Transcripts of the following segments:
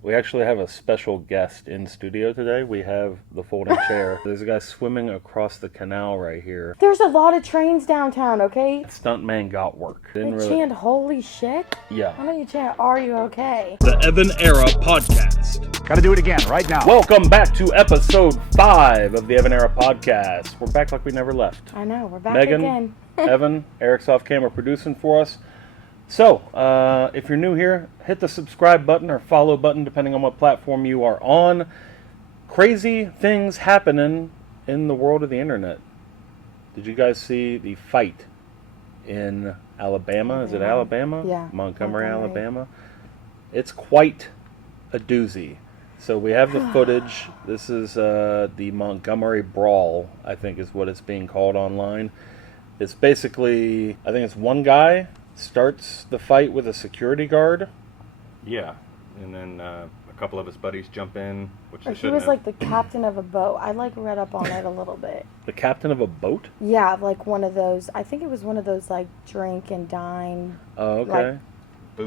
We actually have a special guest in studio today. We have the folding chair. There's a guy swimming across the canal right here. There's a lot of trains downtown, okay? Stuntman got work. They chant, holy shit? Yeah. Why don't you chant, are you okay? The Evan Era Podcast. Gotta do it again right now. Welcome back to episode 5 of the Evan Era Podcast. We're back like we never left. I know, we're back Megan, again. Evan, Eric's off camera producing for us. So, if you're new here, hit the subscribe button or follow button depending on what platform you are on. Crazy things happening in the world of the internet. Did you guys see the fight in Alabama? Is it Alabama? Yeah. Montgomery, Alabama. It's quite a doozy. So we have the footage. This is the Montgomery Brawl, I think is what it's being called online. It's basically, I think it's one guy starts the fight with a security guard. Yeah, and then a couple of his buddies jump in, which they He shouldn't was have. like the captain of a boat. I read up on it a little bit. The captain of a boat? Yeah, like one of those, I think it was one of those like drink and dine. Oh, okay. Like,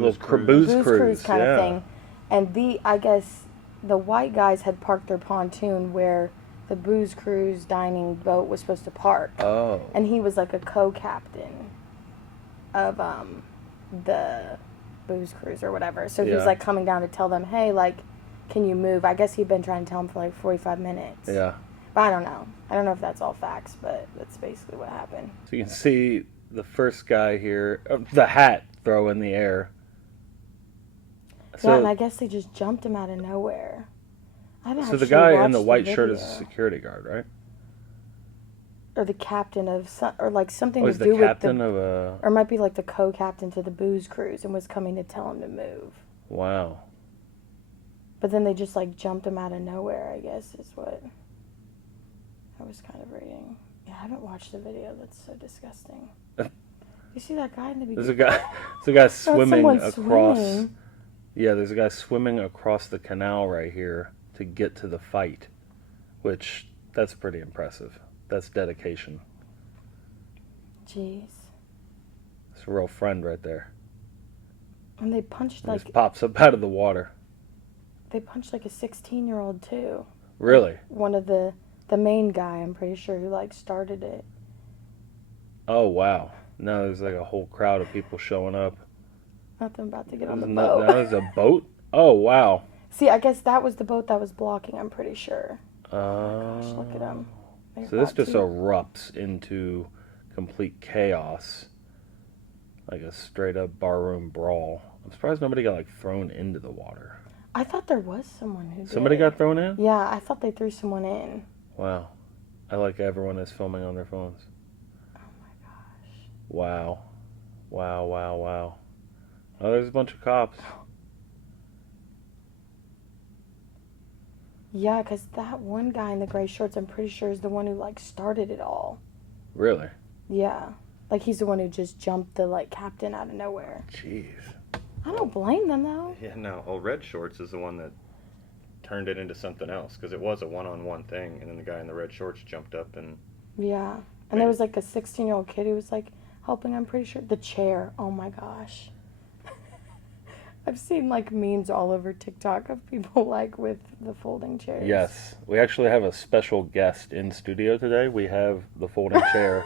Booze cruise. booze cruise kind yeah. of thing. And I guess the white guys had parked their pontoon where the booze cruise dining boat was supposed to park. Oh. And he was like a co-captain of the booze cruise or whatever. So he was Yeah. like coming down to tell them, hey, like, can you move? I guess he'd been trying to tell them for like 45 minutes. Yeah. But I don't know. I don't know if that's all facts, but that's basically what happened. So you can see the first guy here, the hat throw in the air. Yeah, and I guess they just jumped him out of nowhere. I haven't So the actually guy in watched the white shirt is a video. security guard, right? Or the captain of some, or like something Oh, to he's do the with captain the, of a... or it might be like the co-captain to the booze cruise and was coming to tell him to move. Wow. But then they just like jumped him out of nowhere, I guess is what I was kind of reading. Yeah, I haven't watched the video. That's so disgusting. You see that guy in the beginning? There's a guy swimming someone across... swimming. Yeah, there's a guy swimming across the canal right here to get to the fight, which, that's pretty impressive. That's dedication. Jeez. It's a real friend right there. And they punched He like just pops up out of the water. a 16-year-old too. Really? One of the main guy, I'm pretty sure, who like started it. Oh, wow. Now there's like a whole crowd of people showing up. Not them about to get on the Isn't boat. that is a boat? Oh, wow. See, I guess that was the boat that was blocking, I'm pretty sure. Gosh, look at them. So this just erupts into complete chaos. Like a straight up barroom brawl. I'm surprised nobody got like thrown into the water. I thought there was someone who did. Somebody got thrown in? Yeah, I thought they threw someone in. Wow. I like everyone is filming on their phones. Oh my gosh. Wow. Wow, wow, wow. Oh, there's a bunch of cops. Yeah, because that one guy in the gray shorts, I'm pretty sure, is the one who like started it all. Really? Yeah. Like he's the one who just jumped the like captain out of nowhere. Jeez. I don't blame them though. Yeah, no. Well, Red Shorts is the one that turned it into something else because it was a one-on-one thing, and then the guy in the red shorts jumped up and. Yeah. And there was like a 16-year-old kid who was like helping, I'm pretty sure. The chair. Oh my gosh. I've seen like memes all over TikTok of people like with the folding chairs. Yes. We actually have a special guest in studio today. We have the folding chair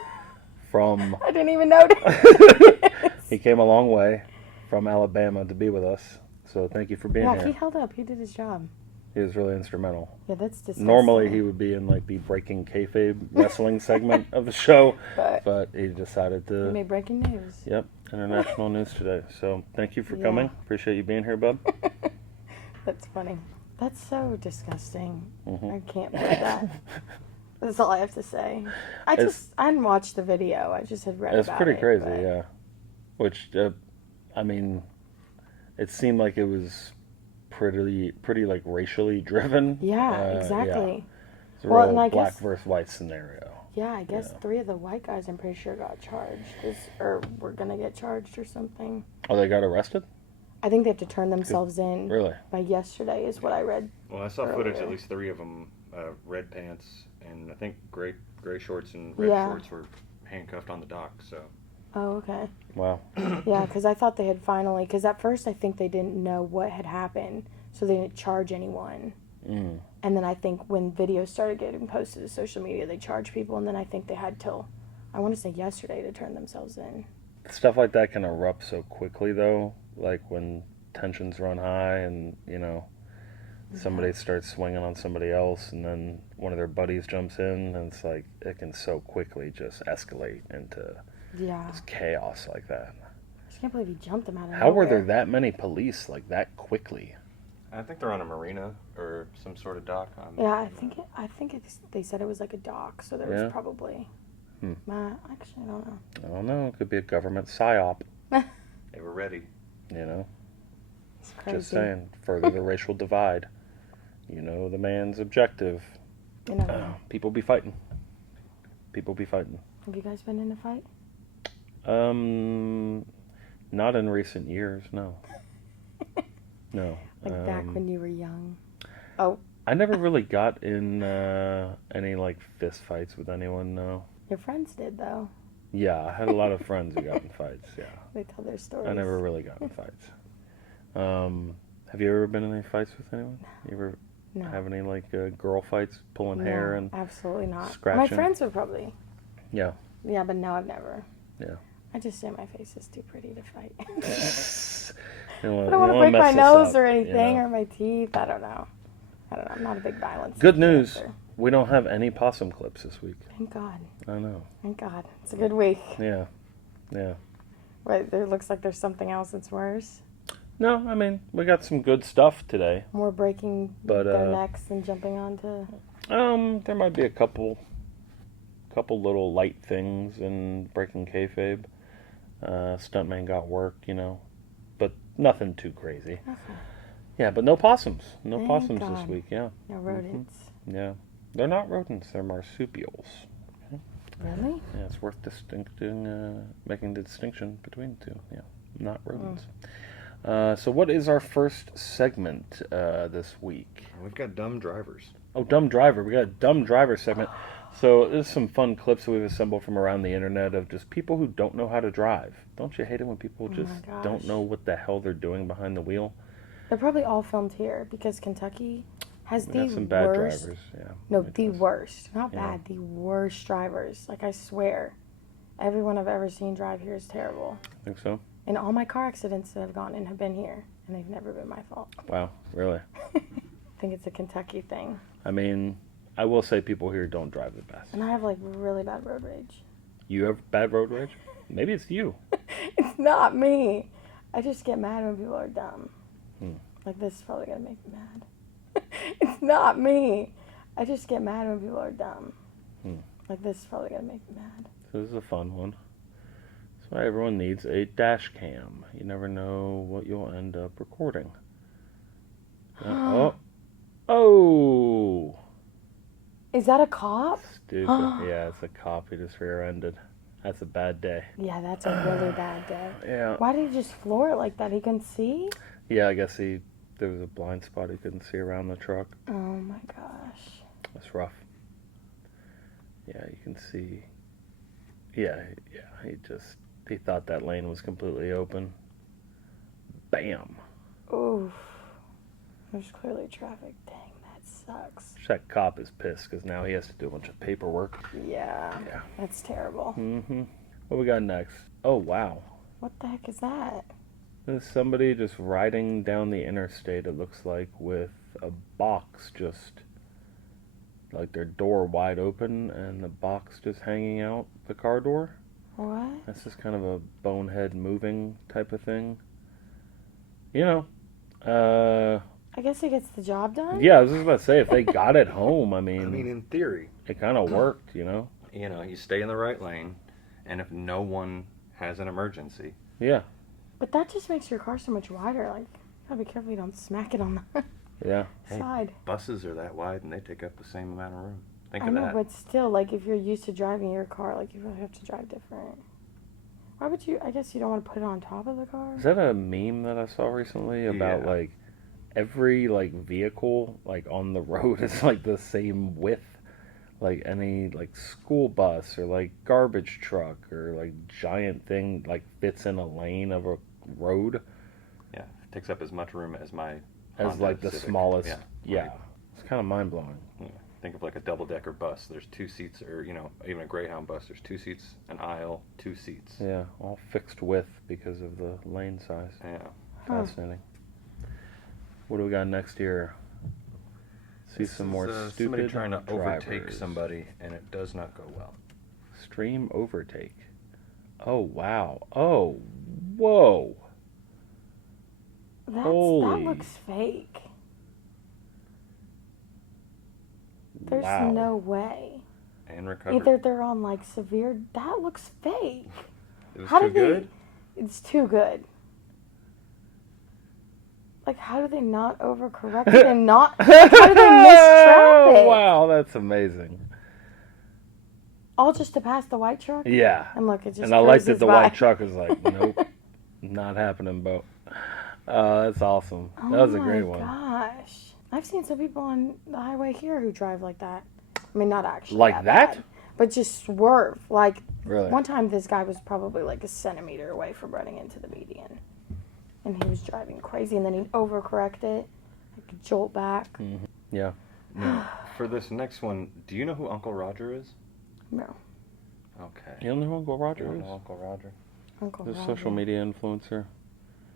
from... I didn't even notice. He came a long way from Alabama to be with us. So thank you for being Yeah, here. he held up. He did his job. He was really instrumental. Yeah, that's disgusting. Normally he would be in like the breaking kfabe wrestling segment of the show, But but he decided he to... made breaking news. Yep, international news today. So thank you for Yeah. coming. Appreciate you being here, bub. That's funny. That's so disgusting. Mhm. I can't believe that. That's all I have to say. I hadn't watched the video. I just had read It's about pretty it. crazy, but- yeah. Which, I mean, it seemed like it was pretty like racially driven. Yeah, exactly. It's a Well, real and I black guess- versus white scenario. Yeah, I guess Yeah. 3 of the white guys, I'm pretty sure, got charged. Or were going to get charged or something. Oh, they got arrested? I think they have to turn themselves in Really? by yesterday is what I read. Well, I saw footage. Earlier. At least 3 of them, red pants, and I think gray shorts and red Yeah. shorts were handcuffed on the dock. So. Oh, okay. Wow. Yeah, because I thought they had finally... Because at first I think they didn't know what had happened. so they didn't charge anyone. Mm. And then I think when videos started getting posted to social media, they charged people, and then I think they had till, I want to say yesterday, to turn themselves in. Stuff like that can erupt so quickly, though. Like when tensions run high and, you know, somebody starts swinging on somebody else and then one of their buddies jumps in, and it's like it can so quickly just escalate into just chaos like that. I just can't believe he jumped them out of How were nowhere. there that many police like that quickly? I think they're on a marina or some sort of dock. Yeah, they said it was like a dock, so there was probably. Actually, I don't know. I don't know. It could be a government psyop. They were ready. You know, It's crazy. just saying, further the racial divide. You know, the man's objective. You never know. People be fighting. People be fighting. Have you guys been in a fight? Not in recent years, no. No. Like back when you were young? Oh, I never really got in any like fist fights with anyone, no. your friends did, though. Yeah, I had a lot of friends who got in fights, yeah. They tell their stories. I never really got in fights. Have you ever been in any fights with anyone? You ever No. have any like girl fights, pulling No, hair and absolutely not. scratching? My friends would probably. Yeah. Yeah, but no, I've never. Yeah. I just say my face is too pretty to fight. I I don't want to break my nose or anything, or my teeth. I don't know. I'm not a big violence. Good news. character. We don't have any possum clips this week. Thank God. I know. Thank God. It's a good week. Yeah. Yeah. But there looks like there's something else that's worse. No, I mean, we got some good stuff today. More breaking But, their necks than jumping onto. There might be a couple little light things in breaking kfabe. Stuntman got worked, you know, but nothing too crazy. Okay. Yeah, but no possums. No Thank possums God. this week, yeah. No rodents. Yeah. They're not rodents, they're marsupials. Really? Yeah, it's worth making the distinction between the two. Yeah, not rodents. So what is our first segment this week? We've got dumb drivers. Oh, dumb driver. We got a dumb driver segment. So there's some fun clips we've assembled from around the internet of just people who don't know how to drive. Don't you hate it when people just my don't gosh. know what the hell they're doing behind the wheel? They're probably all filmed here because Kentucky has We the got some bad worst. drivers. Yeah. No, it the does. worst. Not Yeah. bad. The worst drivers. Like, I swear. Everyone I've ever seen drive here is terrible. Think so? And all my car accidents that have gone in have been here. And they've never been my fault. Wow, really? I think it's a Kentucky thing. I mean, I will say people here don't drive the best. And I have, like, really bad road rage. You have bad road rage? Maybe it's you. It's not me. I just get mad when people are dumb. Hmm. Like, this is probably going to make me mad. It's not me. I just get mad when people are dumb. Hmm. Like, this is probably going to make me mad. So this is a fun one. That's why everyone needs a dash cam. You never know what you'll end up recording. Oh! Is that a cop? Stupid. Yeah, it's a cop who just rear-ended. That's a bad day. Yeah, that's a really bad day. Yeah. Why did he just floor it like that? He couldn't see? Yeah, I guess there was a blind spot he couldn't see around the truck. Oh my gosh. That's rough. Yeah, you can see. Yeah, he thought that lane was completely open. Bam. Oof. There's clearly traffic. Dang, that sucks. That cop is pissed because now he has to do a bunch of paperwork. Yeah. Yeah. That's terrible. Mm-hmm. What we got next? Oh, wow. What the heck is that? There's somebody just riding down the interstate, it looks like, with a box just, like their door wide open and the box just hanging out the car door. What? That's just kind of a bonehead moving type of thing. You know, I guess he gets the job done? yeah, I was just about to say, if they got it home, I I mean, mean, in theory, it kind of worked, you know? you know, you stay in the right lane, and if no one has an emergency, Yeah, But that just makes your car so much wider. Like, you gotta be careful you don't smack it on the yeah. Hey. side. buses are that wide and they take up the same amount of room. Think I of know, that. but still, like, if you're used to driving your car, like, you really have to drive different. Why would you? I guess you don't want to put it on top of the car. Is that a meme that I saw recently about, Yeah. like, every, like, vehicle, like, on the road is, like, the same width? Like, any, like, school bus or, like, garbage truck or, like, giant thing, like, fits in a lane of a road? Yeah, it takes up as much room as my as Honda like the Civic. smallest. Yeah. Yeah. It's kind of mind blowing. Yeah. Think of like a double-decker bus. There's 2 seats, or even a Greyhound bus. There's 2 seats, an aisle, 2 seats. Yeah, all fixed width because of the lane size. Yeah. Fascinating. What do we got next here? See This some more stupid somebody trying to overtake drivers. somebody, and it does not go well. Extreme overtake. Oh wow. Oh, whoa. That Holy. looks fake. There's Wow. no way. And recovered. Either they're on like severe. That looks fake. It was How too did they- good. It's too good. Like, how do they not overcorrect it and not? Like, how do they miss traffic? Wow, that's amazing. All just to pass the white truck. Yeah. And look, it just. And I like that cruises the by. white truck is like, nope, not happening, Bo. That's awesome. Oh That was a great one. Gosh, I've seen some people on the highway here who drive like that. I mean, not actually Like that? bad, but just swerve. Like Really? one time, this guy was probably like a centimeter away from running into the median, and he was driving crazy, and then he'd overcorrect it, like jolt back. Mm-hmm. Yeah. Now, for this next one, do you know who Uncle Roger is? No, Okay. You don't know who Uncle You Roger don't is? know Uncle Roger? Uncle The Roger. social media influencer.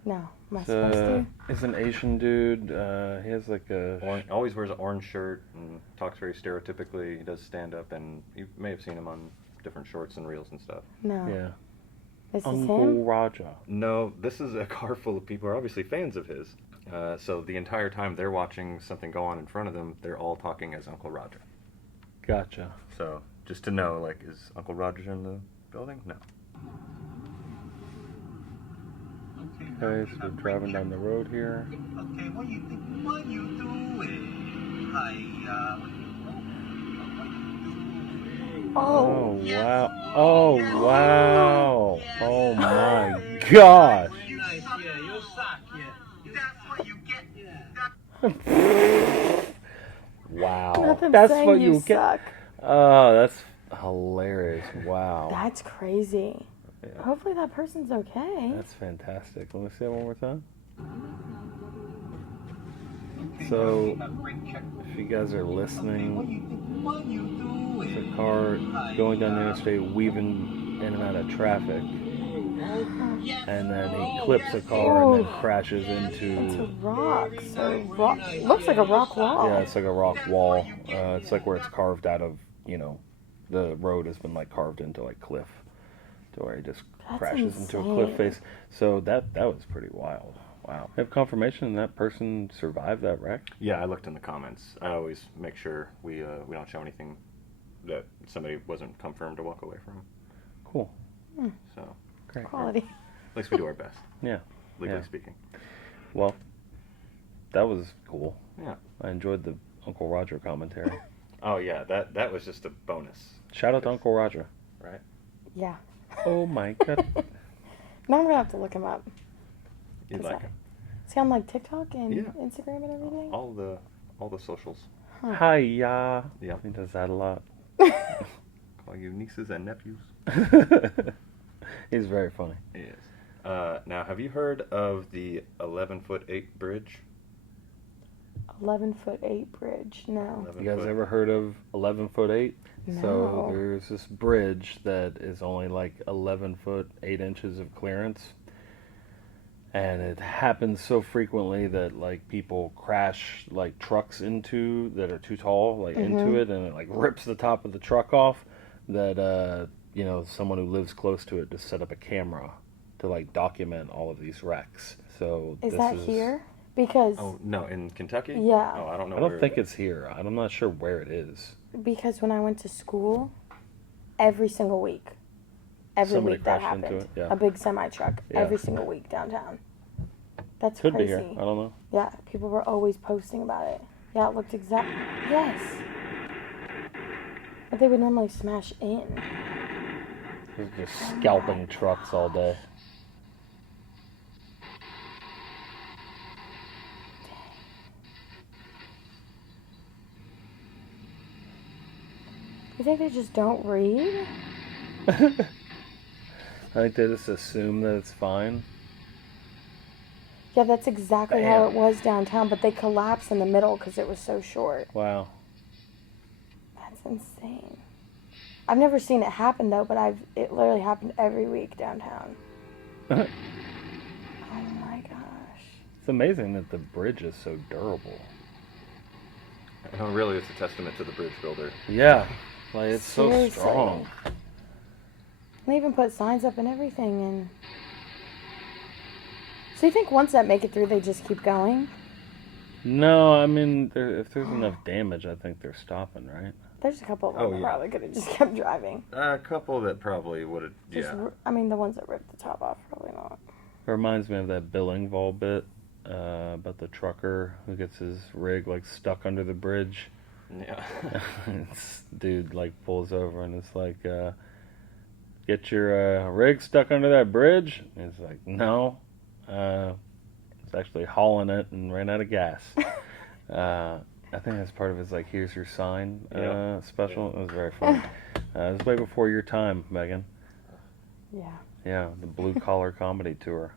No, am I He's, supposed to? he's an Asian dude. He has like a... Always wears an orange shirt and talks very stereotypically. He does stand up, and you may have seen him on different shorts and reels and stuff. No. Yeah. This is Uncle him. Roger. No, this is a car full of people who are obviously fans of his. So the entire time they're watching something go on in front of them, they're all talking as Uncle Roger. Gotcha. So just to know, like, is Uncle Roger in the building? No. Okay, so we're driving down the road here. Okay, what you doing? Hi, Oh, wow. Oh, wow. Oh, my gosh. Very nice, yeah, you suck, yeah. That's what you get. Wow. Nothing That's saying what you you get. suck. Oh, that's hilarious. Wow. That's crazy. Yeah. Hopefully that person's okay. That's fantastic. Let me see it one more time. So, if you guys are listening, What you doing? it's a car going down the interstate, weaving in and out of traffic, and then he clips a car and then crashes It's into... rocks or rock. Looks like a rock wall. Yeah, it's like a rock wall. It's like where it's carved out of, the road has been like carved into like cliff, to where he just That's crashes into a cliff insane. face. So that was pretty wild. Wow. You have confirmation that person survived that wreck? Yeah, I looked in the comments. I always make sure we don't show anything that somebody wasn't confirmed to walk away from. Cool. So Great. Quality. at least we do our best, Yeah. legally Yeah. speaking. Well, that was cool. Yeah. I enjoyed the Uncle Roger commentary. Oh yeah, that was just a bonus, Shout out to Uncle Roger. right? Yeah. Oh my god. Now I'm gonna have to look him up. You'd like it. Is he on like TikTok and Yeah. Instagram and everything? All the socials. Hi-ya. Yeah. He does that a lot. Call you nieces and nephews. He's very funny. He is. Now, have you heard of the 11'8" bridge? 11'8" bridge. No. 11 You guys foot. ever heard of 11'8"? No. So there's this bridge that is only like 11 foot 8 inches of clearance, and it happens so frequently that like people crash like trucks into that are too tall, like into it, and it like rips the top of the truck off. That someone who lives close to it just set up a camera to like document all of these wrecks. So Is this that here? Because Oh no, in Kentucky? Yeah. Oh, I don't know. I don't where think it's here. I'm not sure where it is. when I went to school, every single week, Somebody week that crashed into happened. it, yeah. A big semi truck Yeah. every single week downtown. That's Could be crazy. here. I don't know. Yeah, people were always posting about it. Yeah, it looked exact. Yes. But they would normally smash in. They're just scalping trucks all day. You think they just don't read? I think they just assume that it's fine. Yeah, that's exactly how it Bam. was downtown, but they collapsed in the middle because it was so short. Wow. That's insane. I've never seen it happen though, but it literally happened every week downtown. Oh my gosh. It's amazing that the bridge is so durable. No, really, it's a testament to the bridge builder. Yeah. Like, it's Seriously. so strong. They even put signs up and everything. And so you think once that make it through, they just keep going? No, I mean, if there's enough damage, I think they're stopping, right? There's a couple of them Oh, that yeah. probably could have just kept driving. A couple that probably would have, Just, yeah. I mean, the ones that ripped the top off, probably not. It reminds me of that Bill Engvall bit about the trucker who gets his rig, like, stuck under the bridge. Yeah. Dude, like, pulls over and it's like, get your rig stuck under that bridge? And he's like, no. It's actually hauling it and ran out of gas. I think that's part of his, like, here's your sign special. Yeah. It was very funny. It was way before your time, Megan. Yeah. Yeah, the Blue Collar Comedy Tour.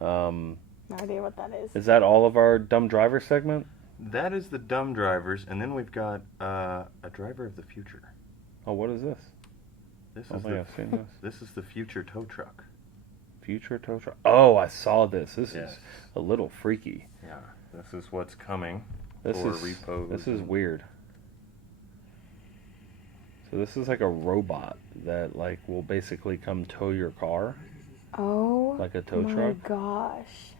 No idea what that is. Is that all of our Dumb Driver segment? That is the dumb drivers, and then we've got a driver of the future. Oh, what is this? This I is don't think the I've seen this. this is the future tow truck. Future tow truck. Oh, I saw this. This Yes. is a little freaky. Yeah, this is what's coming This for is repos. this is weird. So this is like a robot that like will basically come tow your car, Oh, like a tow my truck. gosh.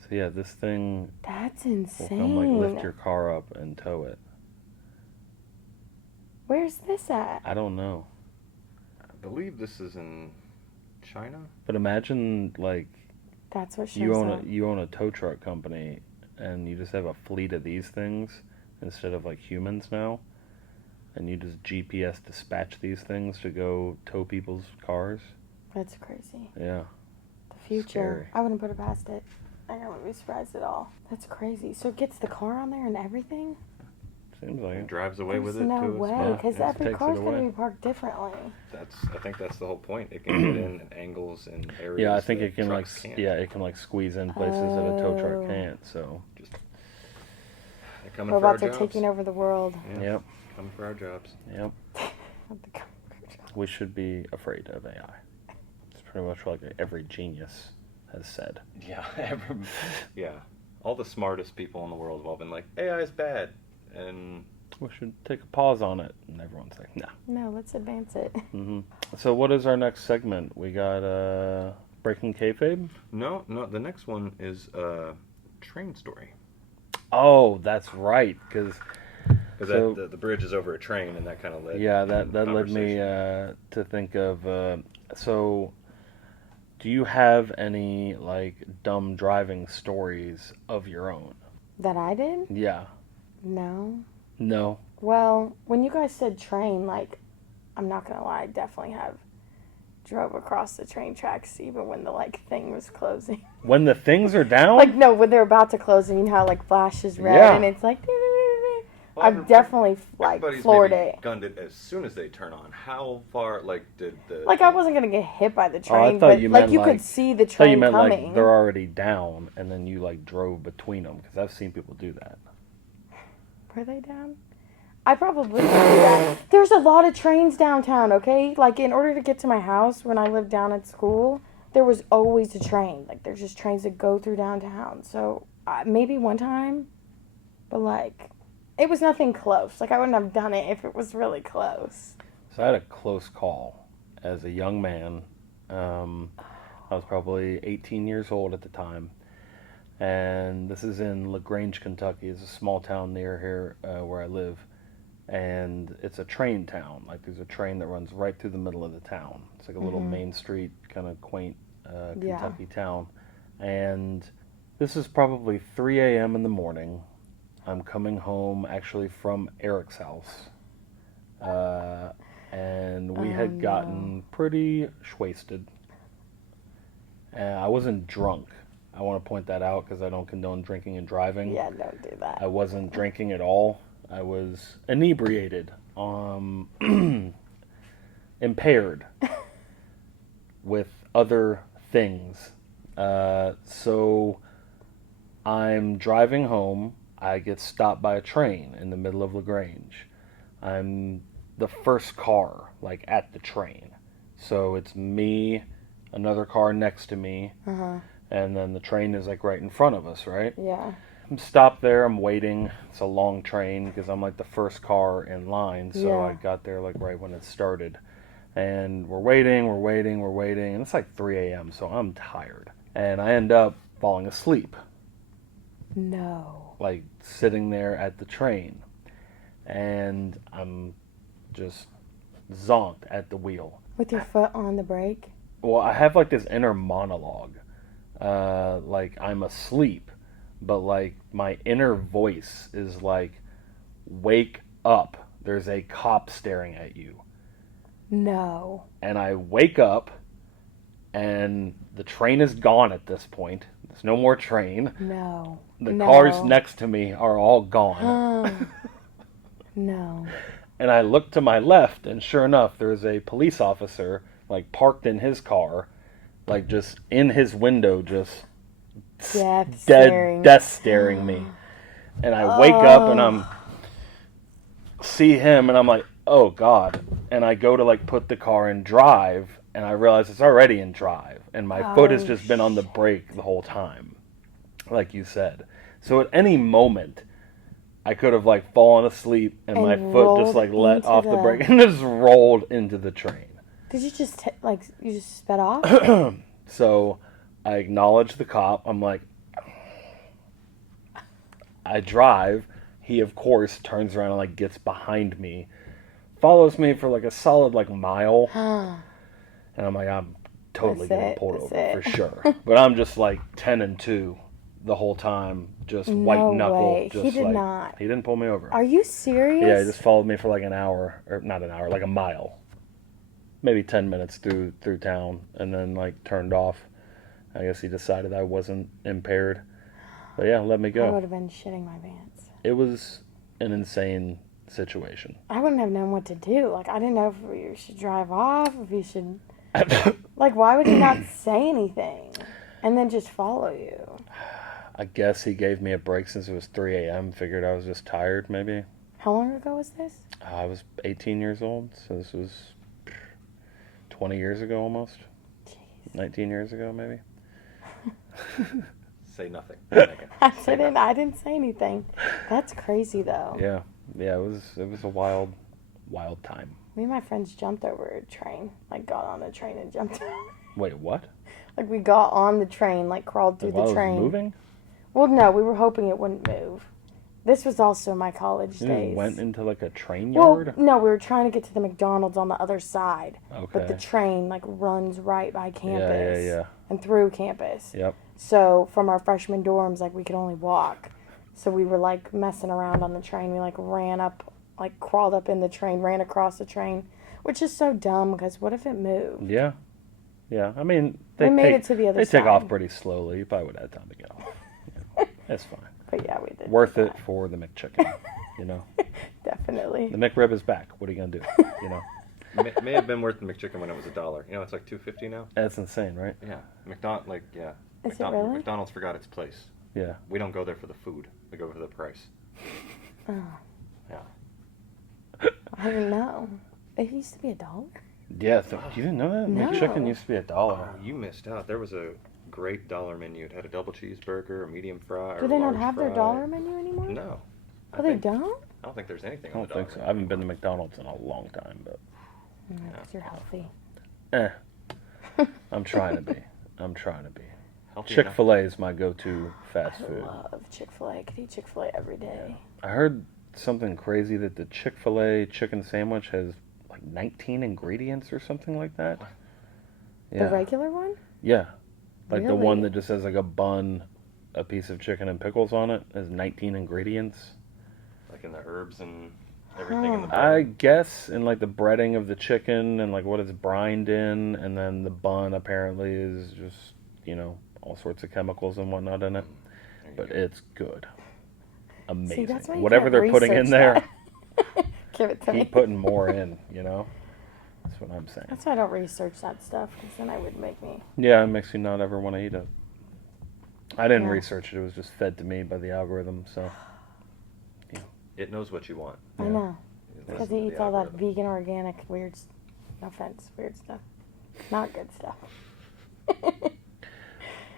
So yeah, this thing That's will insane. come like lift your car up and tow it. Where's this at? I don't know, I believe this is in China. but imagine like That's what shows you own up. you own a tow truck company and you just have a fleet of these things instead of like humans now, and you just GPS dispatch these things to go tow people's cars. That's crazy. Yeah. The future. Scary. I wouldn't put it past it. I wouldn't be surprised at all. That's crazy. So it gets the car on there and everything? Seems like It it. drives away There's with it no to its way, spot. because Yeah, every takes it car's going to away. be parked differently. I think that's the whole point. It can get in angles and areas. Yeah, I think that it can like trucks can't. it can like squeeze in places that a tow Oh. truck can't. So Just they're coming for our Robots are jobs. taking over the world. Yeah, yep, coming for our jobs. yep. We should be afraid of AI. It's pretty much like every genius has said. Yeah, yeah. All the smartest people in the world have all been like, AI is bad, and We should take a pause on it, and everyone's like, "No." No, let's advance it. So what is our next segment? We got breaking kayfabe. no, the next one is a train story. Oh, that's right. Because Because the bridge is over a train, and that kind of led. yeah, that the led me conversation. to think of. So, do you have any like dumb driving stories of your own? That I did? Yeah. No. No. Well, when you guys said train, like, I'm not going to lie, I definitely have drove across the train tracks even when the, like, thing was closing. When the things are down. Like, no, when they're about to close and you know how, like, flashes red Yeah. and it's like... Well, I've definitely, like, Everybody's floored maybe it. gunned it as soon as they turn on. How far, like, did the... Like, I wasn't going to get hit by the Oh, I train, thought but, you like, meant, you like- could see the I thought you train meant coming. like they're already down, and then you like drove between them. Because I've seen people do that. Were they down? I probably would do that. There's a lot of trains downtown, okay? Like, in order to get to my house when I lived down at school, there was always a train. Like, there's just trains that go through downtown. So, maybe one time, but, like, it was nothing close. Like, I wouldn't have done it if it was really close. So I had a close call as a young man. I was probably 18 years old at the time. And this is in LaGrange, Kentucky. It's a small town near here where I live. And it's a train town. Like, there's a train that runs right through the middle of the town. It's like a little Main Street, kind of quaint Kentucky town. And this is probably 3 a.m. in the morning. I'm coming home actually from Eric's house. And we had gotten pretty wasted. And I wasn't drunk. I want to point that out because I don't condone drinking and driving. Yeah, don't do that. I wasn't drinking at all. I was inebriated, impaired with other things. So I'm driving home. I get stopped by a train in the middle of LaGrange. I'm the first car, like, at the train. So it's me, another car next to me, and then the train is, like, right in front of us, right? Yeah. I'm stopped there. I'm waiting. It's a long train because I'm, like, the first car in line. So Yeah. I got there, like, right when it started. And we're waiting. And it's, like, 3 a.m., so I'm tired. And I end up falling asleep, No. like, sitting there at the train. And I'm just zonked at the wheel. With your foot on the brake? Well, I have, like, this inner monologue. Like, I'm asleep, but, like, my inner voice is like, wake up. There's a cop staring at you. No. And I wake up, and the train is gone at this point. There's no more train. No. The No. cars next to me are all gone. No. And I look to my left, and sure enough, there's a police officer, like, parked in his car, like, just in his window, just Death staring. me. And I wake up, and I'm see him, and I'm like, oh, God. And I go to, like, put the car in drive, and I realize it's already in drive, and my foot has just been on the brake the whole time, like you said. So at any moment, I could have, like, fallen asleep, and my foot just, like, let off the brake and just rolled into the train. Did you just, you just sped off? So I acknowledge the cop. I'm like, I drive. He, of course, turns around and, like, gets behind me, follows me for, like, a solid, like, mile. And I'm like, I'm totally getting pulled over for sure. But I'm just, like, 10-2 the whole time, just white knuckle. Way. Just He did like, not. He didn't pull me over. Are you serious? Yeah, he just followed me for like an hour, or not an hour, like a mile, maybe 10 minutes through town, and then, like, turned off. I guess he decided I wasn't impaired, but yeah, let me I go. would have been shitting my pants. It was an insane situation. I wouldn't have known what to do. Like, I didn't know if you should drive off, if you should... Like, why would he not say anything and then just follow you? I guess he gave me a break since it was 3 a.m. Figured I was just tired, maybe. How long ago was this? I was 18 years old, so this was 20 years ago almost. Jeez. 19 years ago, maybe. Say nothing. I didn't say anything. That's crazy, though. Yeah, it was a wild time. Me and my friends jumped over a train. Like, got on a train and jumped over. Wait, what? Like, we got on the train, like, crawled through While the it train. was moving? Well, no, we were hoping it wouldn't move. This was also my college You days. just went into, like, a train Well, yard? no, we were trying to get to the McDonald's on the other side. Okay. But the train, like, runs right by campus. Yeah. And through campus. Yep. So, from our freshman dorms, like, we could only walk. So, we were, like, messing around on the train. We, like, ran up, like, crawled up in the train, ran across the train. Which is so dumb, because what if it moved? Yeah. I mean, We made it to the other They take side. off pretty slowly. You probably would have had time to get off. Yeah, that's fine. But, yeah, we did. Worth it for the McChicken, you know? Definitely. The McRib is back. What are you going to do, you know? May have been worth the McChicken when it was $1. You know, it's like $2.50 now. That's insane, right? Yeah, Is it really? McDonald's forgot its place. Yeah. We don't go there for the food. We go for the price. Oh, Yeah. I didn't know. It used to be $1? Yeah, you didn't know that? No. McChicken used to be $1. Oh, you missed out. There was a great dollar menu. It had a double cheeseburger, a medium fry, Do or they a not large have their fry. dollar menu anymore? No. Oh, they don't? I don't think there's anything I on don't the think dollar so. I haven't been to McDonald's in a long time, but Because you're healthy. I'm trying to be. Healthy Chick-fil-A is my go-to fast I food. love Chick-fil-A. I could eat Chick-fil-A every day. I heard something crazy that the Chick-fil-A chicken sandwich has like 19 ingredients or something like that. The regular one? Yeah. Like the one Really? that just has like a bun, a piece of chicken and pickles on it has 19 ingredients. Like in the herbs and everything in the I bun. guess in like the breading of the chicken and like what it's brined in, and then the bun apparently is just, you know, all sorts of chemicals and whatnot in it. But it's good. Amazing. that's why you Whatever can't they're putting in research there, that. Give it to me. keep putting more in, you know? That's what I'm saying. That's why I don't research that stuff, because then it would make me. Yeah, it makes you not ever want to eat it. I didn't Yeah. research it. It was just fed to me by the algorithm, so. It knows what you want. I Yeah. know. It Because listens he to eats the all that algorithm. vegan, organic, weird, no offense, weird stuff. Not good stuff.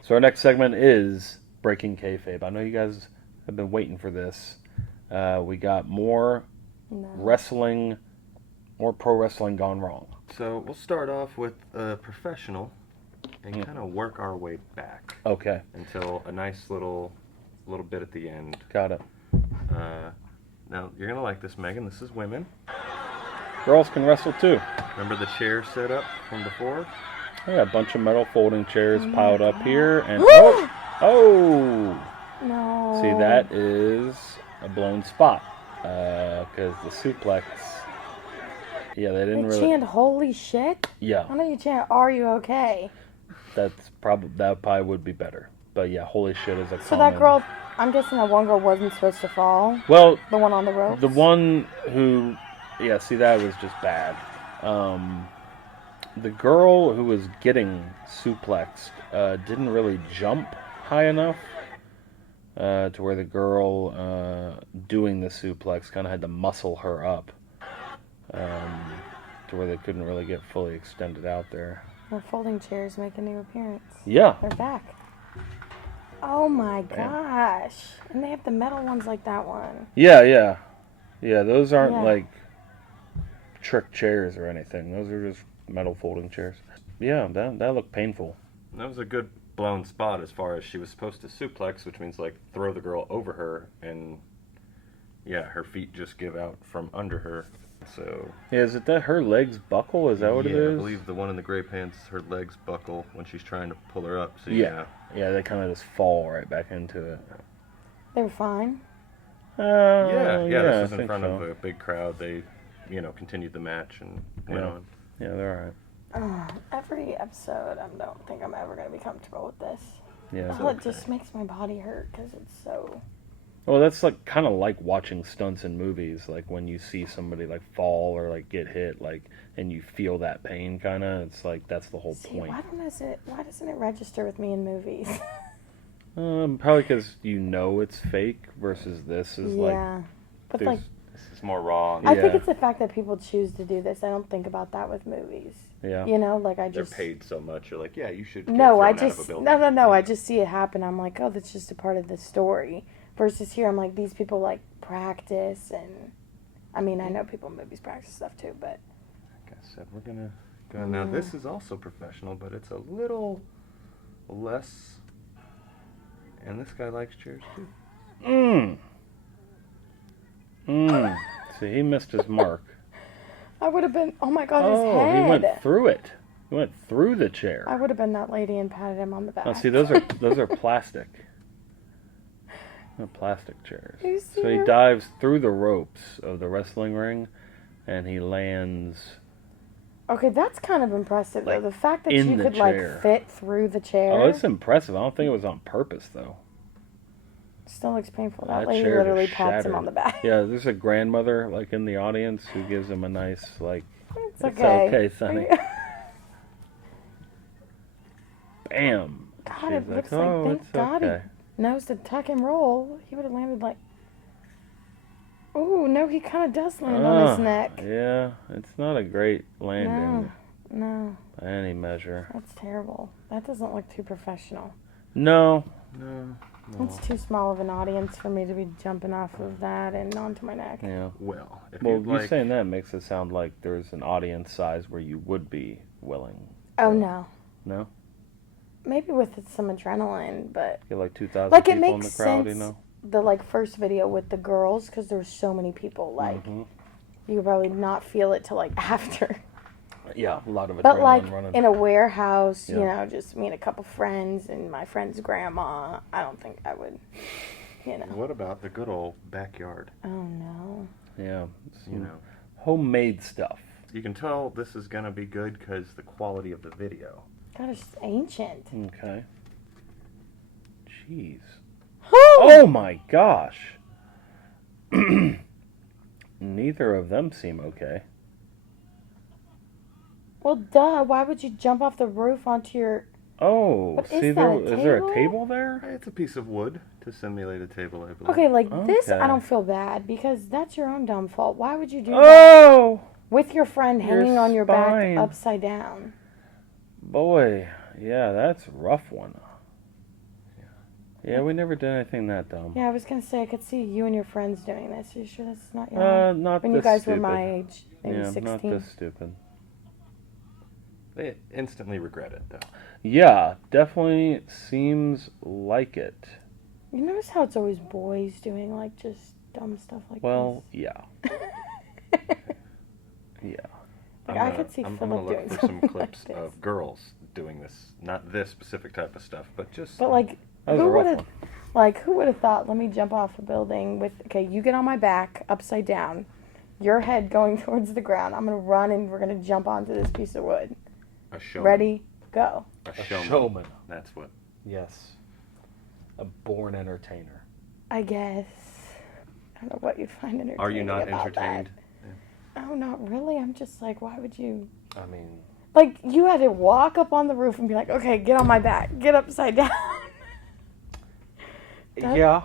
So our next segment is breaking kayfabe. I know you guys have been waiting for this. We got more No. wrestling, more pro wrestling gone wrong. So we'll start off with a professional and Mm. kind of work our way back Okay, until a nice little bit at the end. got it. Now you're gonna like this, Megan. This is women. Girls can wrestle too. Remember the chair setup from before? Yeah, a bunch of metal folding chairs Oh my piled up God. here, and oh, No. see, that is a blown spot because the suplex. Yeah, they They didn't really. chant "Holy shit!" Yeah, Why don't you chant "Are you okay?" that probably would be better. But yeah, holy shit is a So common. that girl, I'm guessing that one girl wasn't supposed to fall. Well, The one on the ropes. the one who, yeah, see, that was just bad. The girl who was getting suplexed didn't really jump high enough to where the girl doing the suplex kind of had to muscle her up to where they couldn't really get fully extended out there. The folding chairs make a new appearance. Yeah, They're back. Oh my Damn. gosh! And they have the metal ones like that one. yeah. Those aren't Yeah. like trick chairs or anything. Those are just metal folding chairs. Yeah, that looked painful. That was a good blown spot as far as she was supposed to suplex, which means like throw the girl over her, and yeah, her feet just give out from under her. So Yeah, is it that her legs buckle? Is that what it yeah, is? I believe the one in the gray pants, her legs buckle when she's trying to pull her up. So Yeah, they kind of just fall right back into it. They were fine. Yeah, I this was in think front so. of a big crowd. They, continued the match and went Yeah. on. Yeah, they're alright. Every episode, I don't think I'm ever going to be comfortable with this. Yeah. Oh, it just makes my body hurt because it's so. Well, that's like kind of like watching stunts in movies. Like when you see somebody like fall or like get hit, like, and you feel that pain, kind of. It's like that's the whole See, point. why doesn't it register with me in movies? Probably because you know it's fake versus this is like. Yeah, but there's- like, This is more raw. I think Yeah. it's the fact that people choose to do this. I don't think about that with movies. Yeah. You know, like I They're just. paid so much. You're like, yeah, you should. Get No, I thrown out of a just building. no. I Yeah. just see it happen. I'm like, oh, that's just a part of the story. Versus here, I'm like, these people like practice, and I mean, I know people in movies practice stuff too, but Like I said, we're gonna go now. This is also professional, but it's a little less. And this guy likes chairs too. See, he missed his mark. I would have been. Oh my god, Oh, his head! he went through it. He went through the chair. I would have been that lady and patted him on the back. Oh, see, those are plastic. They're plastic chairs. You see So he her? dives through the ropes of the wrestling ring, and he lands. Okay, that's kind of impressive though. Like, The fact that in you the could chair. like fit through the chair Oh, it's impressive. I don't think it was on purpose though. still looks painful. That That lady chair just literally pats him shattered. on the back. Yeah, there's a grandmother like in the audience who gives him a nice like. It's It's okay. okay, Sonny. Bam. God, She's it like, looks oh, like, thank it's God okay. he knows to tuck and roll. He would have landed like. Oh, no, he kind of does land on his neck. Yeah, it's not a great landing No, by any measure. that's terrible. That doesn't look too professional. No. No. It's too small of an audience for me to be jumping off of that and onto my neck. Yeah. Well, if Well, you'd you like, saying that makes it sound like there's an audience size where you would be willing. Oh, no. No? Maybe with some adrenaline, but Get like 2,000 like it people in the makes crowd, sense. you know? The like first video with the girls, because there were so many people. Like Mhm. you could probably not feel it till like after. Yeah, a lot of adrenaline But like running. in a warehouse, you Yeah. know, just me and a couple friends and my friend's grandma. I don't think I would. You know. what about the good old backyard? Oh no. Yeah. It's You know, homemade stuff. you can tell this is gonna be good because the quality of the video. God, it's ancient. Okay. Jeez. Oh my gosh. Neither of them seem okay. Well, duh. Why would you jump off the roof onto your... Oh, What see, is that, a is there a table? table there? It's a piece of wood to simulate a table, I believe. Okay, like this, Okay. I don't feel bad because that's your own dumb fault. Why would you do that Oh! with your friend Your hanging on your back spine. upside down? Boy, yeah, that's a rough one. Yeah, we never did anything that dumb. Yeah, I was gonna say I could see you and your friends doing this. Are you sure that's not your Not when this you guys stupid. were my age, maybe Yeah, 16? not this stupid. They instantly regret it, though. Yeah, definitely seems like it. You notice how it's always boys doing like just dumb stuff like Well, yeah. this? Yeah. Like, I could see I'm Philip gonna look doing for some something clips like this. of girls doing this. Not this specific type of stuff, but just... But like, That was a who rough would have, one. like, who would have thought? Let me jump off a building with. Okay, you get on my back, upside down, your head going towards the ground. I'm gonna run and we're gonna jump onto this piece of wood. a showman. Ready, go. A A showman. showman. That's what... Yes. A born entertainer. I guess. I don't know what you find entertaining. Are you not about entertained? That. Oh, not really. I'm just like, why would you? I mean, Like, you had to walk up on the roof and be like, okay, get on my back, get upside down. That- yeah.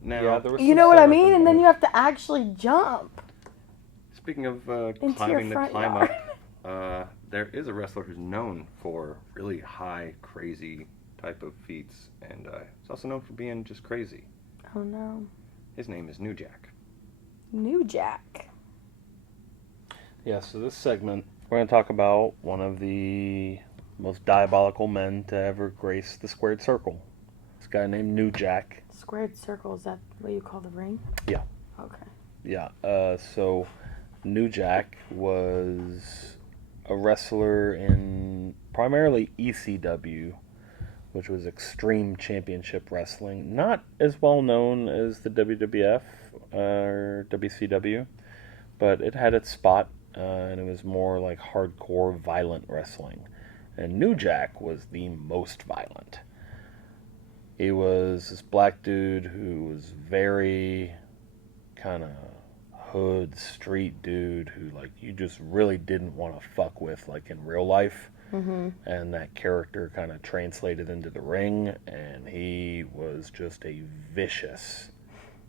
Now, Yeah, there was You some know what I setup mean? And then involved. you have to actually jump. speaking of Into climbing your the front climb yard. up, there is a wrestler who's known for really high, crazy type of feats, and he's also known for being just crazy. Oh no. His name is New Jack. New Jack. Yeah, so this segment, we're going to talk about one of the most diabolical men to ever grace the squared circle. This guy named New Jack. Squared circle, is that what you call the ring? Yeah. Okay. Yeah, so New Jack was a wrestler in primarily ECW, which was Extreme Championship Wrestling. Not as well known as the WWF or WCW, but it had its spot, and it was more like hardcore violent wrestling. And New Jack was the most violent. He was this black dude who was very kind of hood street dude who like you just really didn't want to fuck with like in real life. Mm-hmm. And that character kind of translated into the ring, and he was just a vicious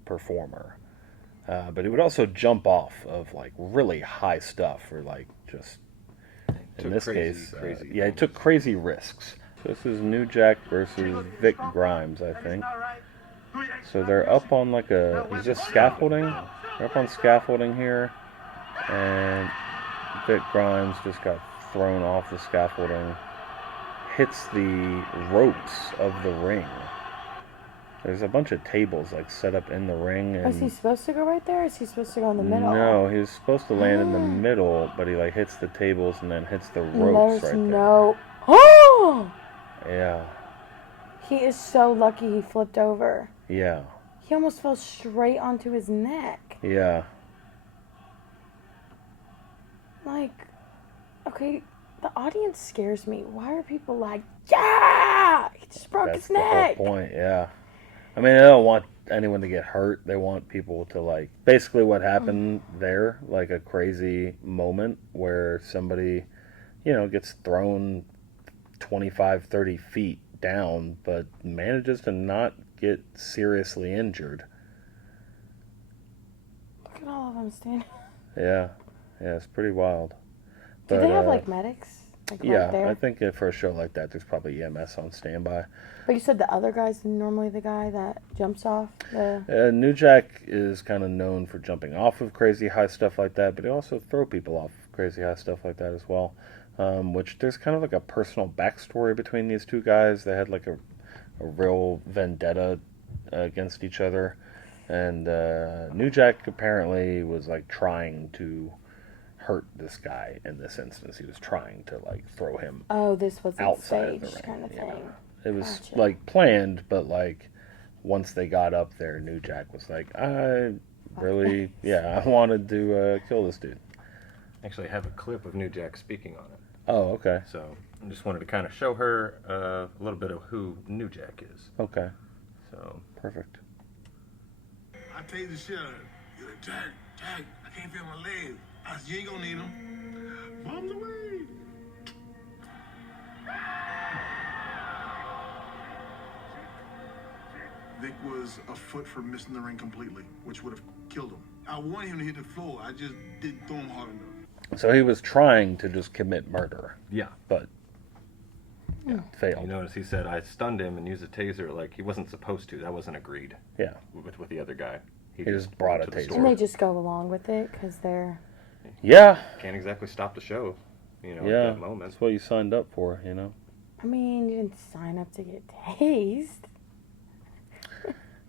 performer. But he would also jump off of like really high stuff, or like just in Took this crazy, case, crazy yeah, he took crazy risks. So this is New Jack versus Vic Grimes, I think. So they're up on like a, is this scaffolding? They're up on scaffolding here, and Vic Grimes just got thrown off the scaffolding, hits the ropes of the ring. There's a bunch of tables like set up in the ring, and Was he supposed to go right there, or is he supposed to go in the middle? no, he was supposed to land in the middle, but he like hits the tables and then hits the And ropes there's right no... Oh! there. Yeah, He is so lucky he flipped over. yeah, He almost fell straight onto his neck. yeah. Like, okay, the audience scares me. Why are people like, yeah! He just broke That's his the whole neck. point. Yeah, I mean, they don't want anyone to get hurt. They want people to like basically what happened there, like a crazy moment where somebody, gets thrown 25, 30 feet down, but manages to not get seriously injured. Look at all of them standing. Yeah, it's pretty wild. Do they have like medics? Like Yeah, right there? I think for a show like that, there's probably EMS on standby. But you said the other guy's normally the guy that jumps off the... New Jack is kind of known for jumping off of crazy high stuff like that, but he also throw people off crazy high stuff like that as well. Which there's kind of like a personal backstory between these two guys. They had like a real vendetta against each other, and New Jack apparently was like trying to hurt this guy in this instance. He was trying to like throw him Oh, this wasn't outside of the staged ring. kind of Yeah. thing. It was Gotcha. like planned, but like once they got up there, New Jack was like, I wanted to kill this dude. Actually, I have a clip of New Jack speaking on it. Oh, okay. So I just wanted to kind of show her a little bit of who New Jack is. Okay. So Perfect. I tell you the shit out of it. You're like, Jack, I can't feel my legs. I said, you ain't gonna need them. Bombs away. was a foot from missing the ring completely, which would have killed him. I wanted him to hit the floor. I just didn't throw him hard enough. So he was trying to just commit murder, Yeah. but failed. You notice he said I stunned him and used a taser like he wasn't supposed to. That wasn't agreed Yeah. with the other guy. He just brought went a to the taser. store. And they just go along with it because they're. Yeah. Can't exactly stop the show, you know, Yeah. at that moment. That's what you signed up for, you know. I mean, you didn't sign up to get tased.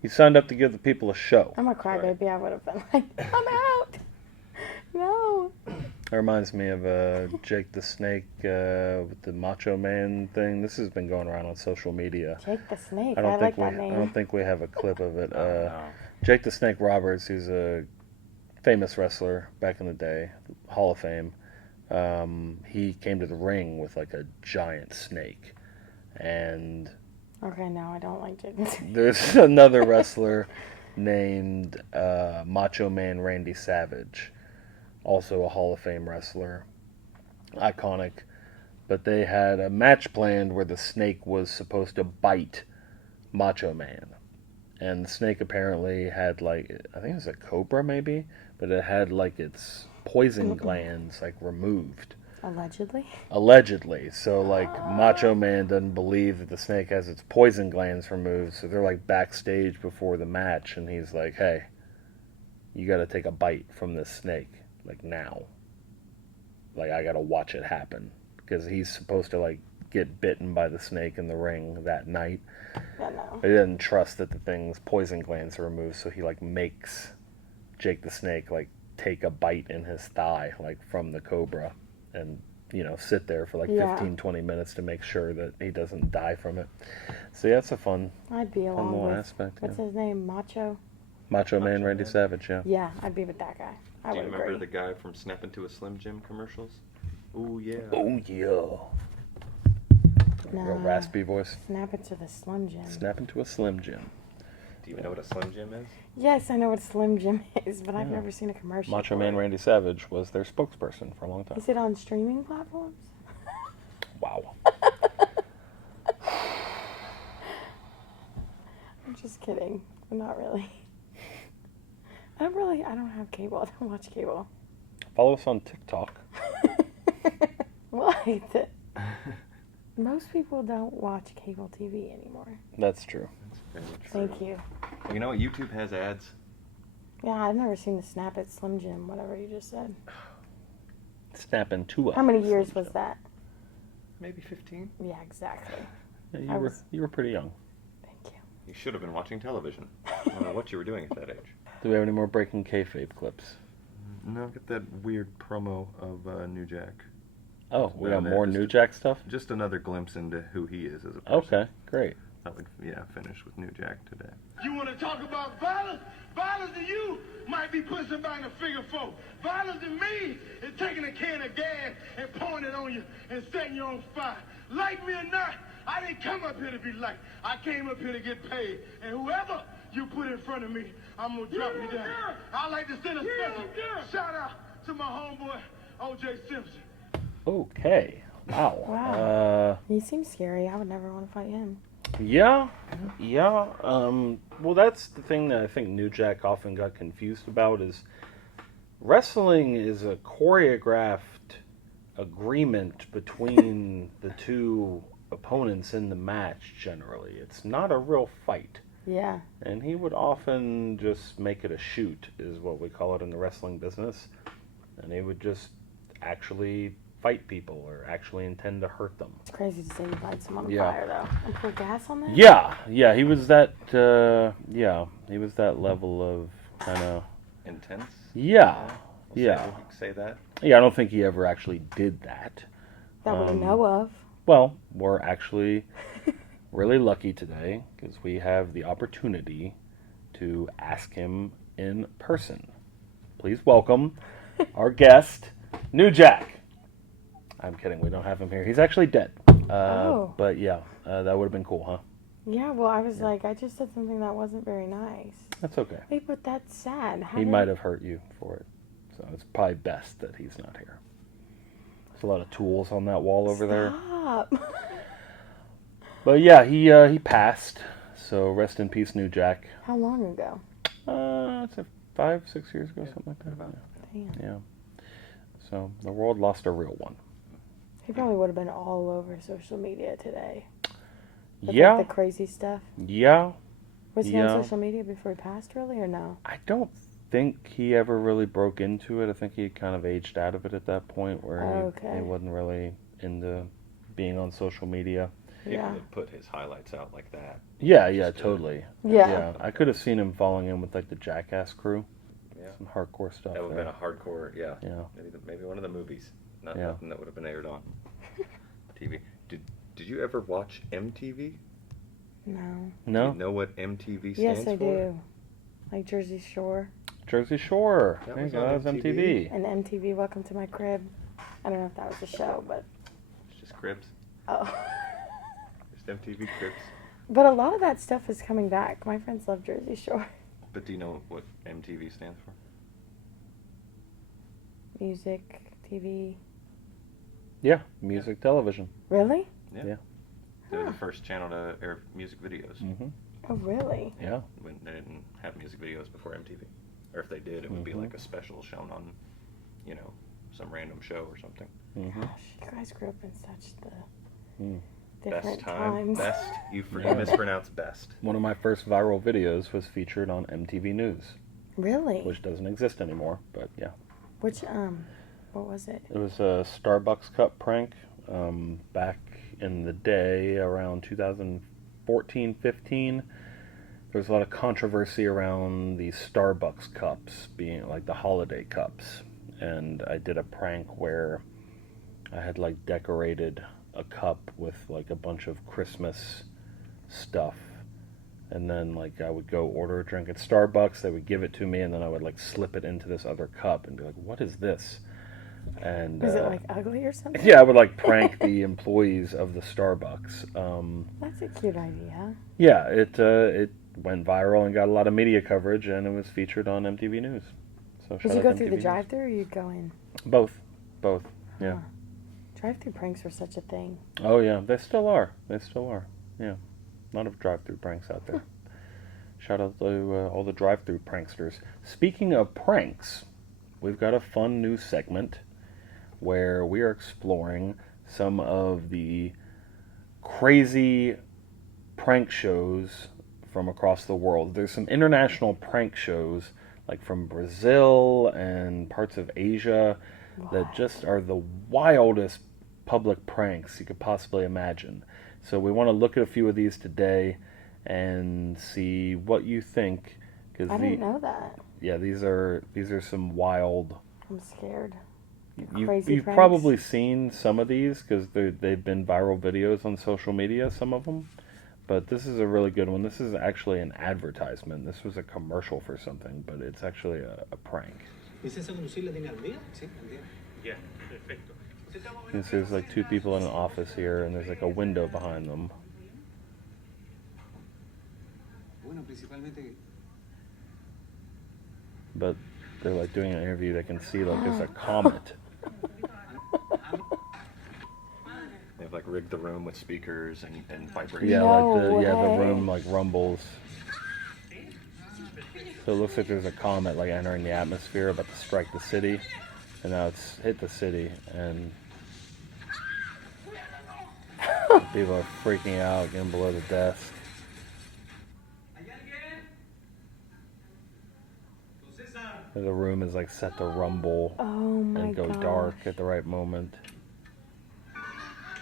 You signed up to give the people a show. I'm a crybaby. I would have been like, I'm out. No. That reminds me of Jake the Snake with the Macho Man thing. This has been going around on social media. Jake the Snake. I I, don't like think that name. I don't think we have a clip of it. No. Jake the Snake Roberts, who's a famous wrestler back in the day, Hall of Fame. He came to the ring with like a giant snake, and Okay, no, I don't like Jake the Snake. there's another wrestler named Macho Man Randy Savage, also a Hall of Fame wrestler, iconic. But they had a match planned where the snake was supposed to bite Macho Man. And the snake apparently had like, I think it was a cobra maybe, but it had like its poison glands like removed. Allegedly. Allegedly. So like Macho Man doesn't believe that the snake has its poison glands removed. So they're like backstage before the match and he's like, hey, you got to take a bite from this snake like now. Like I got to watch it happen. Because he's supposed to like get bitten by the snake in the ring that night. Yeah, no. But he doesn't trust that the thing's poison glands are removed, so he like makes Jake the Snake like take a bite in his thigh like from the cobra and sit there for like Yeah. 15-20 minutes to make sure that he doesn't die from it. So yeah, it's a fun I'd be along little with. aspect. What's Yeah. his name? Macho? Macho Man Macho Randy Man. Savage, yeah. Yeah, I'd be with that guy. I Do you would remember agree. the guy from Snap Into a Slim Jim commercials? Oh yeah. Oh yeah. Real Nah. raspy voice. Snap it to the Slim Jim. Snap into a Slim Jim. Do you even know what a Slim Jim is? Yes, I know what Slim Jim is, but I've Yeah. never seen a commercial. Macho for Man it. Randy Savage was their spokesperson for a long time. Is it on streaming platforms? Wow. I'm just kidding. But not really. I don't have cable. I don't watch cable. Follow us on TikTok. What? Most people don't watch cable TV anymore. That's true. That's very true. Thank you. You know what? YouTube has ads. Yeah, I've never seen the Snap It Slim Jim, whatever you just said. Snap into a How many Slim years was Jim. that? Maybe 15. Yeah, exactly. Yeah, I was- you were pretty young. Thank you. You should have been watching television. I don't know what you were doing at that age. Do we have any more breaking kayfabe clips? No, get that weird promo of New Jack. Oh, we No, got man, more just New a- Jack stuff? Just another glimpse into who he is as a person. Okay, great. That would, finish with New Jack today. You want to talk about violence? Violence to you might be putting somebody in a figure four. Violence to me is taking a can of gas and pouring it on you and setting you on fire. Like me or not, I didn't come up here to be liked. I came up here to get paid. And whoever you put in front of me, I'm going to drop you down. I'd like to send a special shout out to my homeboy, O.J. Simpson. Okay. Wow. Wow. He seems scary. I would never want to fight him. Yeah. Well, that's the thing that I think New Jack often got confused about is wrestling is a choreographed agreement between the two opponents in the match generally. It's not a real fight. Yeah. And he would often just make it a shoot, is what we call it in the wrestling business. And he would just actually fight people or actually intend to hurt them. It's crazy to say you light someone on Yeah. fire, though. And pour gas on that? Yeah, he was that, he was that level of kind of, Intense? yeah, We'll yeah. say that. Yeah, I don't think he ever actually did that. That we know of. Well, we're actually really lucky today because we have the opportunity to ask him in person. Please welcome our guest, New Jack. I'm kidding, we don't have him here. He's actually dead. Oh. But yeah, that would have been cool, huh? Yeah, well, I was like, I just said something that wasn't very nice. That's okay. Wait, but that's sad. How He did- might have hurt you for it. So it's probably best that he's not here. There's a lot of tools on that wall over there. Stop. But yeah, he passed. So rest in peace, New Jack. How long ago? It's 5-6 years ago, something like that. Damn. Yeah. So the world lost a real one. He probably would have been all over social media today. With Yeah. like the crazy stuff. Yeah. Was he Yeah. on social media before he passed, really, or no? I don't think he ever really broke into it. I think he kind of aged out of it at that point where Okay. he wasn't really into being on social media. People Yeah. that put his highlights out like that. Yeah, Just, totally. Yeah. I could have seen him falling in with like the Jackass crew. Yeah. Some hardcore stuff That would there. have been a hardcore, yeah. Yeah. Maybe one of the movies. Not Yeah. nothing that would have been aired on TV. Did you ever watch MTV? No. Do No? you know what MTV stands Yes, I for? do. Like Jersey Shore Jersey Shore. That There you was go. on That was MTV. MTV. and MTV Welcome to My Crib. I don't know if that was a show, but It's just Cribs. oh. Just MTV Cribs. But a lot of that stuff is coming back. My friends love Jersey Shore. But do you know what MTV stands for? Music, TV. Yeah, music, television. Really? Yeah. They were the Huh. first channel to air music videos. Mm-hmm. Oh, really? Yeah. When they didn't have music videos before MTV. Or if they did, it would be Mhm. like a special shown on, some random show or something. Mm-hmm. Gosh, you guys grew up in such the Mm. different Best time. times. Best. You Yeah. mispronounced best. One of my first viral videos was featured on MTV News, Really? which doesn't exist anymore, but yeah. Which what was it? It was a Starbucks cup prank back in the day around 2014-15. There was a lot of controversy around the Starbucks cups being like the holiday cups. And I did a prank where I had like decorated a cup with like a bunch of Christmas stuff. And then like I would go order a drink at Starbucks, they would give it to me, and then I would like slip it into this other cup and be like, what is this? And Was it like ugly or something? yeah, I would like prank the employees of the Starbucks. That's a cute idea. Yeah, it went viral and got a lot of media coverage, and it was featured on MTV News. So Did shout you out go to through MTV the News. drive-through or you go in? Both, yeah. Huh. Drive-through pranks were such a thing. Oh yeah, they still are. Yeah, a lot of drive-through pranks out there. Shout out to all the drive-through pranksters. Speaking of pranks, we've got a fun new segment where we are exploring some of the crazy prank shows from across the world. There's some international prank shows like from Brazil and parts of Asia that just are the wildest public pranks you could possibly imagine. So we want to look at a few of these today and see what you think. Cause I didn't know that. Yeah, these are some wild. I'm scared. You've Crazy pranks. probably seen some of these because they've been viral videos on social media, some of them. But this is a really good one. This is actually an advertisement. This was a commercial for something, but it's actually a prank. ¿Licencia de conducir la tiene al día? Sí, al día. Yeah, perfecto. This is like two people in an office here, and there's like a window behind them. Bueno, principalmente But they're like doing an interview. They can see like there's a comet. They've like rigged the room with speakers and vibration. Yeah, No the way. room like rumbles. So it looks like there's a comet like entering the atmosphere, about to strike the city, and now it's hit the city, and people are freaking out, getting below the desk. The room is like set to rumble Oh my and go gosh. dark at the right moment.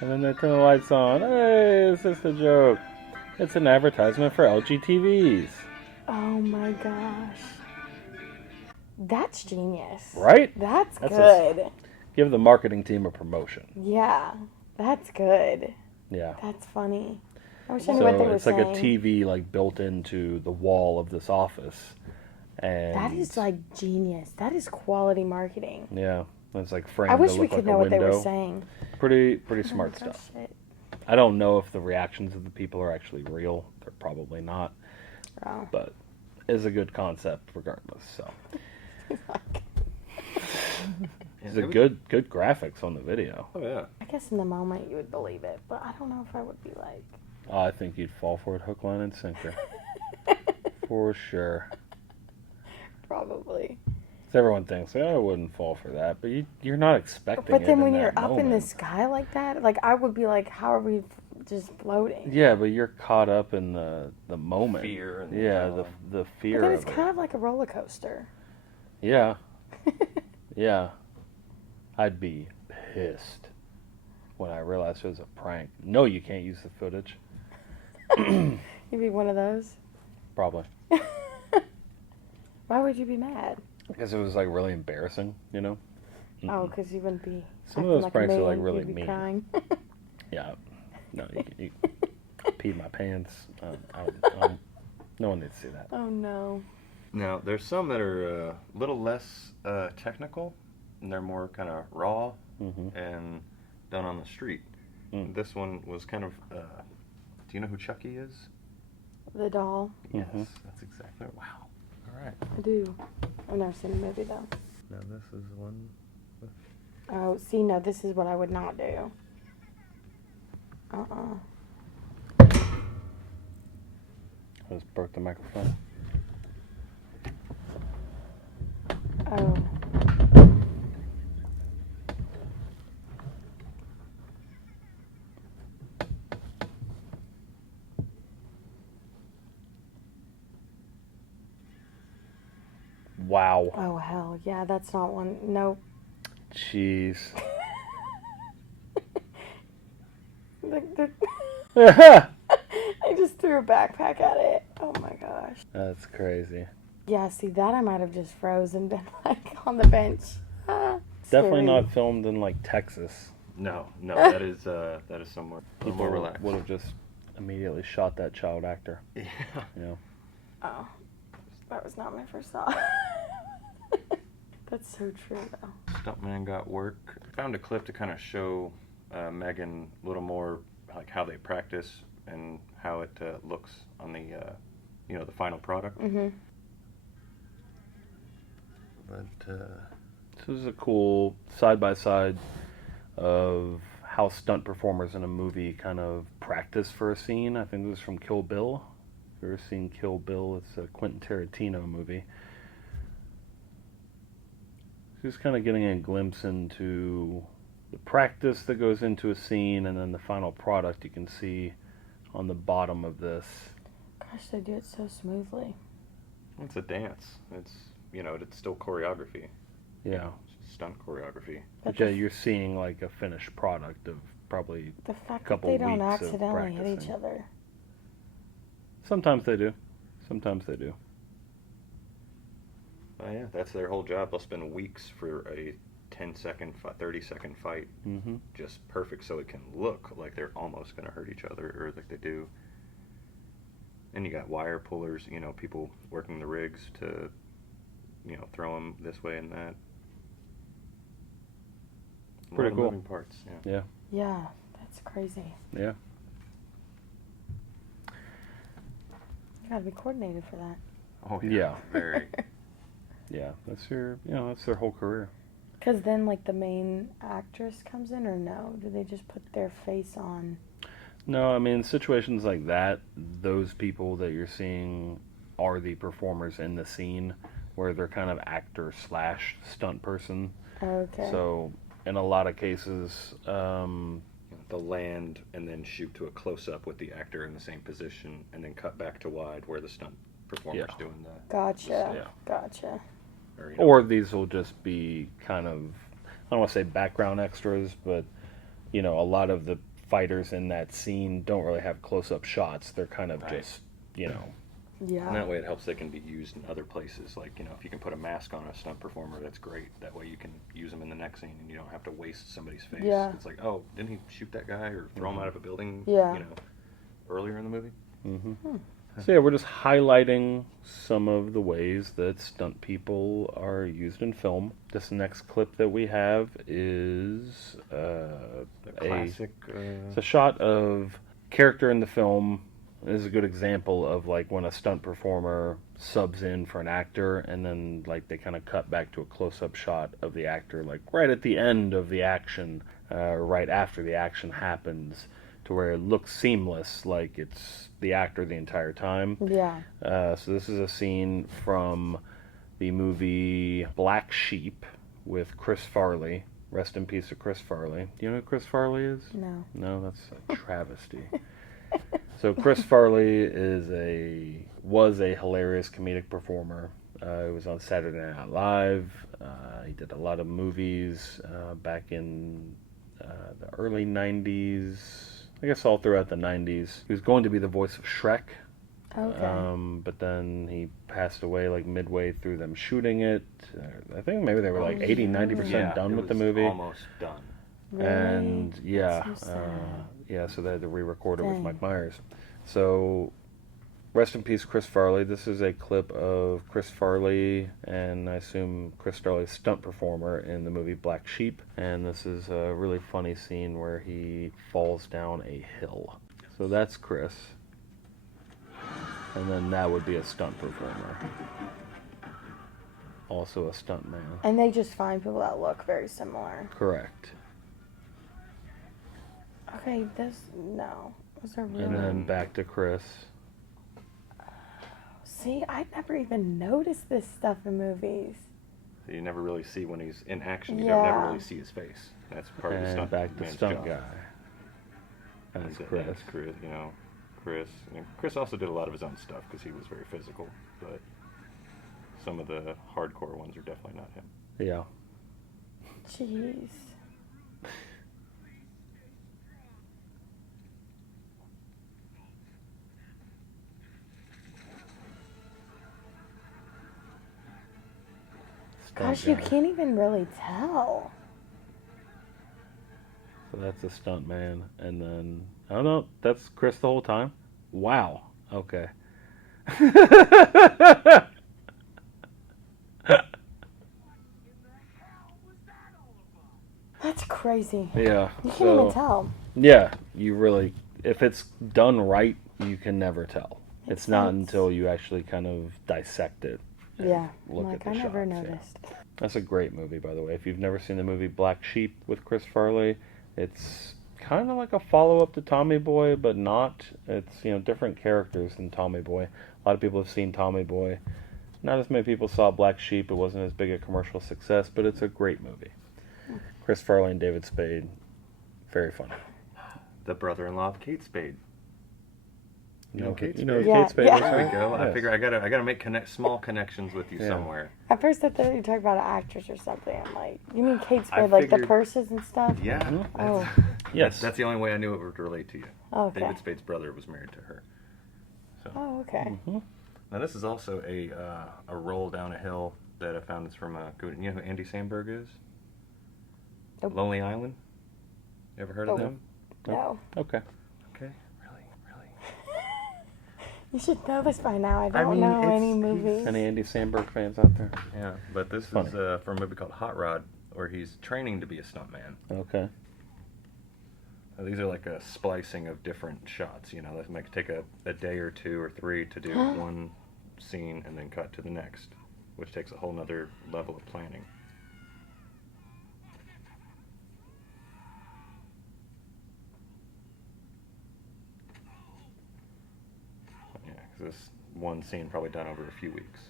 And then they turn the lights on. Hey, is this a joke? It's an advertisement for LG TVs. Oh my gosh. That's genius. Right? That's That's good. Give the marketing team a promotion. Yeah, that's good. Yeah. That's funny. I wish I knew what they So were it's like saying. a TV like built into the wall of this office. And That is like genius. That is quality marketing. yeah, it's like framed I wish to we look could like know a what they window. were saying. Pretty Oh smart my stuff. gosh, shit. I don't know if the reactions of the people are actually real. They're probably not, Oh. but it's a good concept regardless. So it's a good graphics on the video. Oh yeah. I guess in the moment you would believe it, but I don't know if I would be like, Oh, I think you'd fall for it hook, line, and sinker. For sure. Probably. Everyone thinks, I wouldn't fall for that, but you're not expecting it. But then in when that you're up in the moment. sky like that, like I would be like, how are we just floating? Yeah, but you're caught up in the moment. Fear and the fear But then of it's it. kind of like a roller coaster. Yeah. Yeah. I'd be pissed when I realized it was a prank. No, you can't use the footage. You'd be one of those? Probably. Why would you be mad? Because it was like really embarrassing, you know? Oh, because you wouldn't be. Some of acting those like a pranks are man, like really you'd be mean. crying. Yeah. No, you peed my pants. No one needs to see that. Oh no. Now, there's some that are a little less technical, and they're more kind of raw and done on the street. Mm. This one was kind of, do you know who Chucky is? The doll. Yes, that's exactly, wow. All right. I do. I've never seen the movie though. Now this is one. Oh, see, no, this is what I would not do. I just broke the microphone. Oh. Wow. Oh, hell. Yeah, that's not one. Nope. Jeez. I just threw a backpack at it. Oh my gosh. That's crazy. Yeah, see, that I might have just frozen, been like on the bench. Definitely Scary. not filmed in like Texas. No, that is somewhere a little People more relaxed. would have just immediately shot that child actor. Yeah. You know. Oh, that was not my first thought. That's so true, though. Stuntman got work. Found a clip to kind of show Megan a little more like how they practice and how it looks on the the final product. Mm-hmm. But This is a cool side-by-side of how stunt performers in a movie kind of practice for a scene. I think this is from Kill Bill. If you've ever seen Kill Bill, it's a Quentin Tarantino movie. Just kind of getting a glimpse into the practice that goes into a scene and then the final product you can see on the bottom of this. Gosh, they do it so smoothly. it's a dance. It's it's still choreography. Yeah. It's stunt choreography. But Yeah, you're seeing like a finished product of probably... the fact that couple they don't weeks of accidentally hit each practicing. other. Sometimes they do. Sometimes they do. Oh yeah, that's their whole job. They'll spend weeks for a 10-second, 30-second fight, Mm-hmm. just perfect, so it can look like they're almost going to hurt each other, or like they do. And you got wire pullers, people working the rigs to, throw them this way and that. A lot Pretty of cool. moving parts. Yeah. Yeah. Yeah, that's crazy. Yeah. You gotta be coordinated for that. Oh Yeah. Very. Yeah. That's that's their whole career. Because then, like, the main actress comes in, or no? Do they just put their face on? No, I mean, situations like that, those people that you're seeing are the performers in the scene where they're kind of actor slash stunt person. Okay. So, in a lot of cases, They'll land and then shoot to a close-up with the actor in the same position, and then cut back to wide where the stunt performer's Yeah. doing the... Gotcha. Yeah. Gotcha. or these will just be kind of, I don't want to say background extras, but, a lot of the fighters in that scene don't really have close-up shots. They're kind of Right. just, Yeah. And that way it helps they can be used in other places. Like, if you can put a mask on a stunt performer, that's great. That way you can use them in the next scene and you don't have to waste somebody's face. Yeah. It's like, oh, didn't he shoot that guy or throw him out of a building, Yeah. earlier in the movie? Mm-hmm. So yeah, we're just highlighting some of the ways that stunt people are used in film. This next clip that we have is The classic... it's a shot of character in the film. This is a good example of like when a stunt performer subs in for an actor and then like they kind of cut back to a close-up shot of the actor like right at the end of the action, right after the action happens. to where it looks seamless, like it's the actor the entire time. Yeah. So this is a scene from the movie Black Sheep with Chris Farley. Rest in peace to Chris Farley. Do you know who Chris Farley is? No. No, that's a travesty. So Chris Farley was a hilarious comedic performer. He was on Saturday Night Live. He did a lot of movies back in the early 90s. I guess all throughout the 90s. He was going to be the voice of Shrek. Okay. But then he passed away like midway through them shooting it. I think maybe they were like 80-90% done with the movie. Almost done. Really? And yeah, That's so sad. so they had to re-record it with Dang. Mike Myers. So rest in peace, Chris Farley. This is a clip of Chris Farley and I assume Chris Farley's stunt performer in the movie Black Sheep. And this is a really funny scene where he falls down a hill. So that's Chris. And then that would be a stunt performer. Also a stunt man. And they just find people that look very similar. Correct. Okay, no. Those are really... And then back to Chris. See, I never even noticed this stuff in movies. So you never really see when he's in action. You don't never Yeah. really see his face. That's part of the And stunt back to man's stunt job. guy. That's Chris. That's Chris. Chris. And Chris also did a lot of his own stuff because he was very physical. But some of the hardcore ones are definitely not him. Yeah. Jeez. Stunt Gosh, you guy. can't even really tell. So that's a stunt man. And then, I don't know, that's Chris the whole time? Wow. Okay. That's crazy. Yeah. You can't so, even tell. Yeah, you really, if it's done right, you can never tell. Makes It's not sense. until you actually kind of dissect it. and Yeah. Look I'm at like, the I never shots, yeah. noticed. That's a great movie, by the way. If you've never seen the movie Black Sheep with Chris Farley, it's kind of like a follow-up to Tommy Boy, but not. It's, different characters than Tommy Boy. A lot of people have seen Tommy Boy. Not as many people saw Black Sheep. It wasn't as big a commercial success, but it's a great movie. Chris Farley and David Spade, very funny. The brother-in-law of Kate Spade. You know Kate You know Spade? Yeah, Kate Spade yeah. is, There we right? go. I Yes. figure I gotta make small connections with you Yeah. somewhere. At first I thought you were talking about an actress or something. I'm like, you mean Kate I Spade, like the figured- purses and stuff? Yeah. Mhm. Oh. Yes. That's the only way I knew it would relate to you. Okay. David Spade's brother was married to her. So Oh, okay. now this is also a roll down a hill that I found. It's from you know who Andy Samberg is? Nope. Lonely Island. You ever heard of Nope. them? No. Okay. Okay. Really. You should know this by now. I don't mean, know it's- any he's- movies. Any Andy Samberg fans out there? Yeah, but this Funny. is from a movie called Hot Rod, where he's training to be a stuntman. Okay. These are like a splicing of different shots. That might take a day or two or three to do one scene and then cut to the next, which takes a whole nother level of planning. Yeah, 'cause this one scene probably done over a few weeks.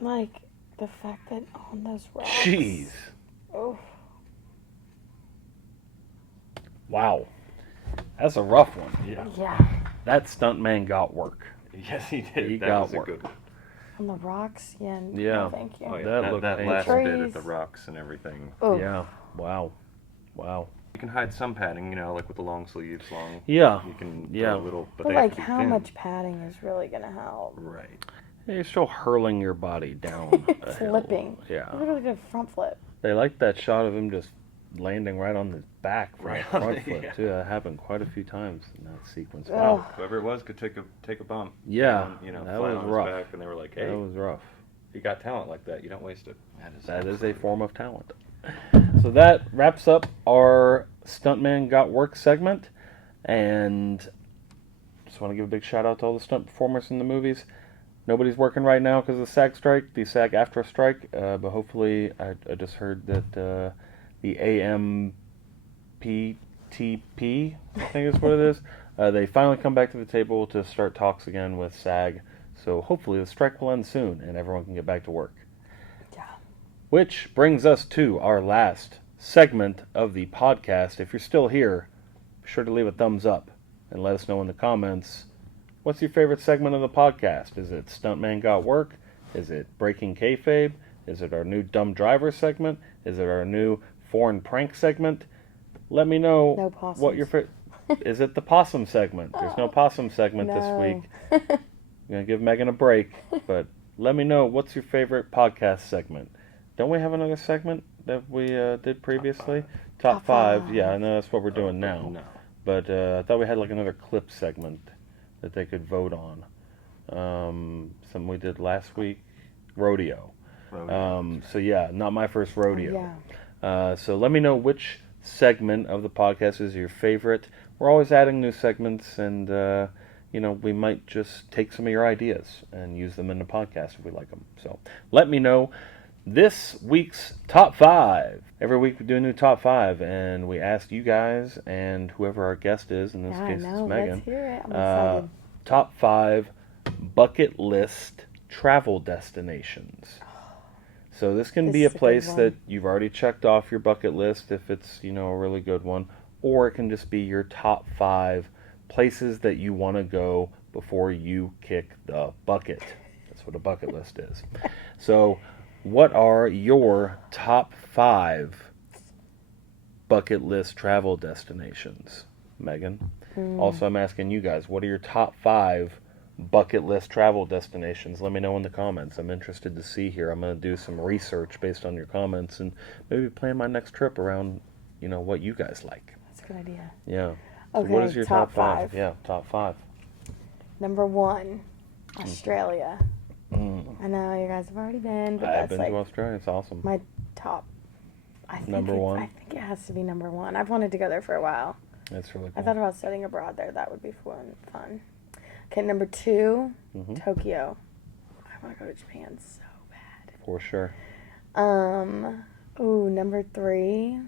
Like, the fact that on those rocks. Jeez. Oh. Wow. That's a rough one. Yeah. Yeah. That stuntman got work. Yes, he did. He that got was a work. good one. On the rocks? Yeah. Yeah. No, thank you. Oh, yeah. That looked that last painful. bit at the Trees. rocks and everything. Oh. Yeah. Wow. Wow. You can hide some padding, like with the long sleeves, Yeah. You can Yeah. put a little, but But they have like, to be how thin. much padding is really gonna help? Right. You're still hurling your body down a hill. Flipping. Yeah. You literally did a front flip. They like that shot of him just landing right on his back for Right a on front the- flip yeah. too. That happened quite a few times in that sequence. Ugh. Wow. Whoever it was could take a bump. Yeah. And, that flat was on his rough. back, and they were like, "Hey, That was rough. you got talent like that. You don't waste it." That is a form of talent. So that wraps up our Stuntman Got Work segment. And just want to give a big shout out to all the stunt performers in the movies. Nobody's working right now because of the SAG strike, the SAG-AFTRA strike. But hopefully, I just heard that the AMPTP, I think is what it is. They finally come back to the table to start talks again with SAG. So hopefully the strike will end soon and everyone can get back to work. Yeah. Which brings us to our last segment of the podcast. If you're still here, be sure to leave a thumbs up and let us know in the comments, what's your favorite segment of the podcast? Is it Stuntman Got Work? Is it Breaking Kayfabe? Is it our new Dumb Driver segment? Is it our new Foreign Prank segment? Let me know No possums. what your favorite... Is it the possum segment? There's no possum segment this week. I'm going to give Megan a break, but let me know what's your favorite podcast segment. Don't we have another segment that we did previously? Top five. Yeah, I know that's what we're doing now. No. But I thought we had like another clip segment that they could vote on. Something we did last week, rodeo. So yeah, not my first rodeo. Yeah. So let me know which segment of the podcast is your favorite. We're always adding new segments, and we might just take some of your ideas and use them in the podcast if we like them. So let me know. This week's top 5. Every week we do a new top 5, and we ask you guys and whoever our guest is, in this case it's Megan. Let's hear it. I'm excited. Top 5 bucket list travel destinations. So this can be a place that you've already checked off your bucket list if it's, a really good one, or it can just be your top 5 places that you want to go before you kick the bucket. That's what a bucket list is. So what are your top 5 bucket list travel destinations, Megan? Also, I'm asking you guys, what are your top 5 bucket list travel destinations? Let me know in the comments. I'm interested to see here. I'm going to do some research based on your comments and maybe plan my next trip around, what you guys like. That's a good idea. Yeah. So Okay, what is your top 5? 5. Yeah, top 5. Number 1, Australia. I know you guys have already been, but I've that's been to Australia. It's awesome. my top. I think Number 1? I think it has to be number 1. I've wanted to go there for a while. That's really cool. I thought about studying abroad there. That would be fun. Okay, number 2, Tokyo. I want to go to Japan so bad. For sure. Number 3,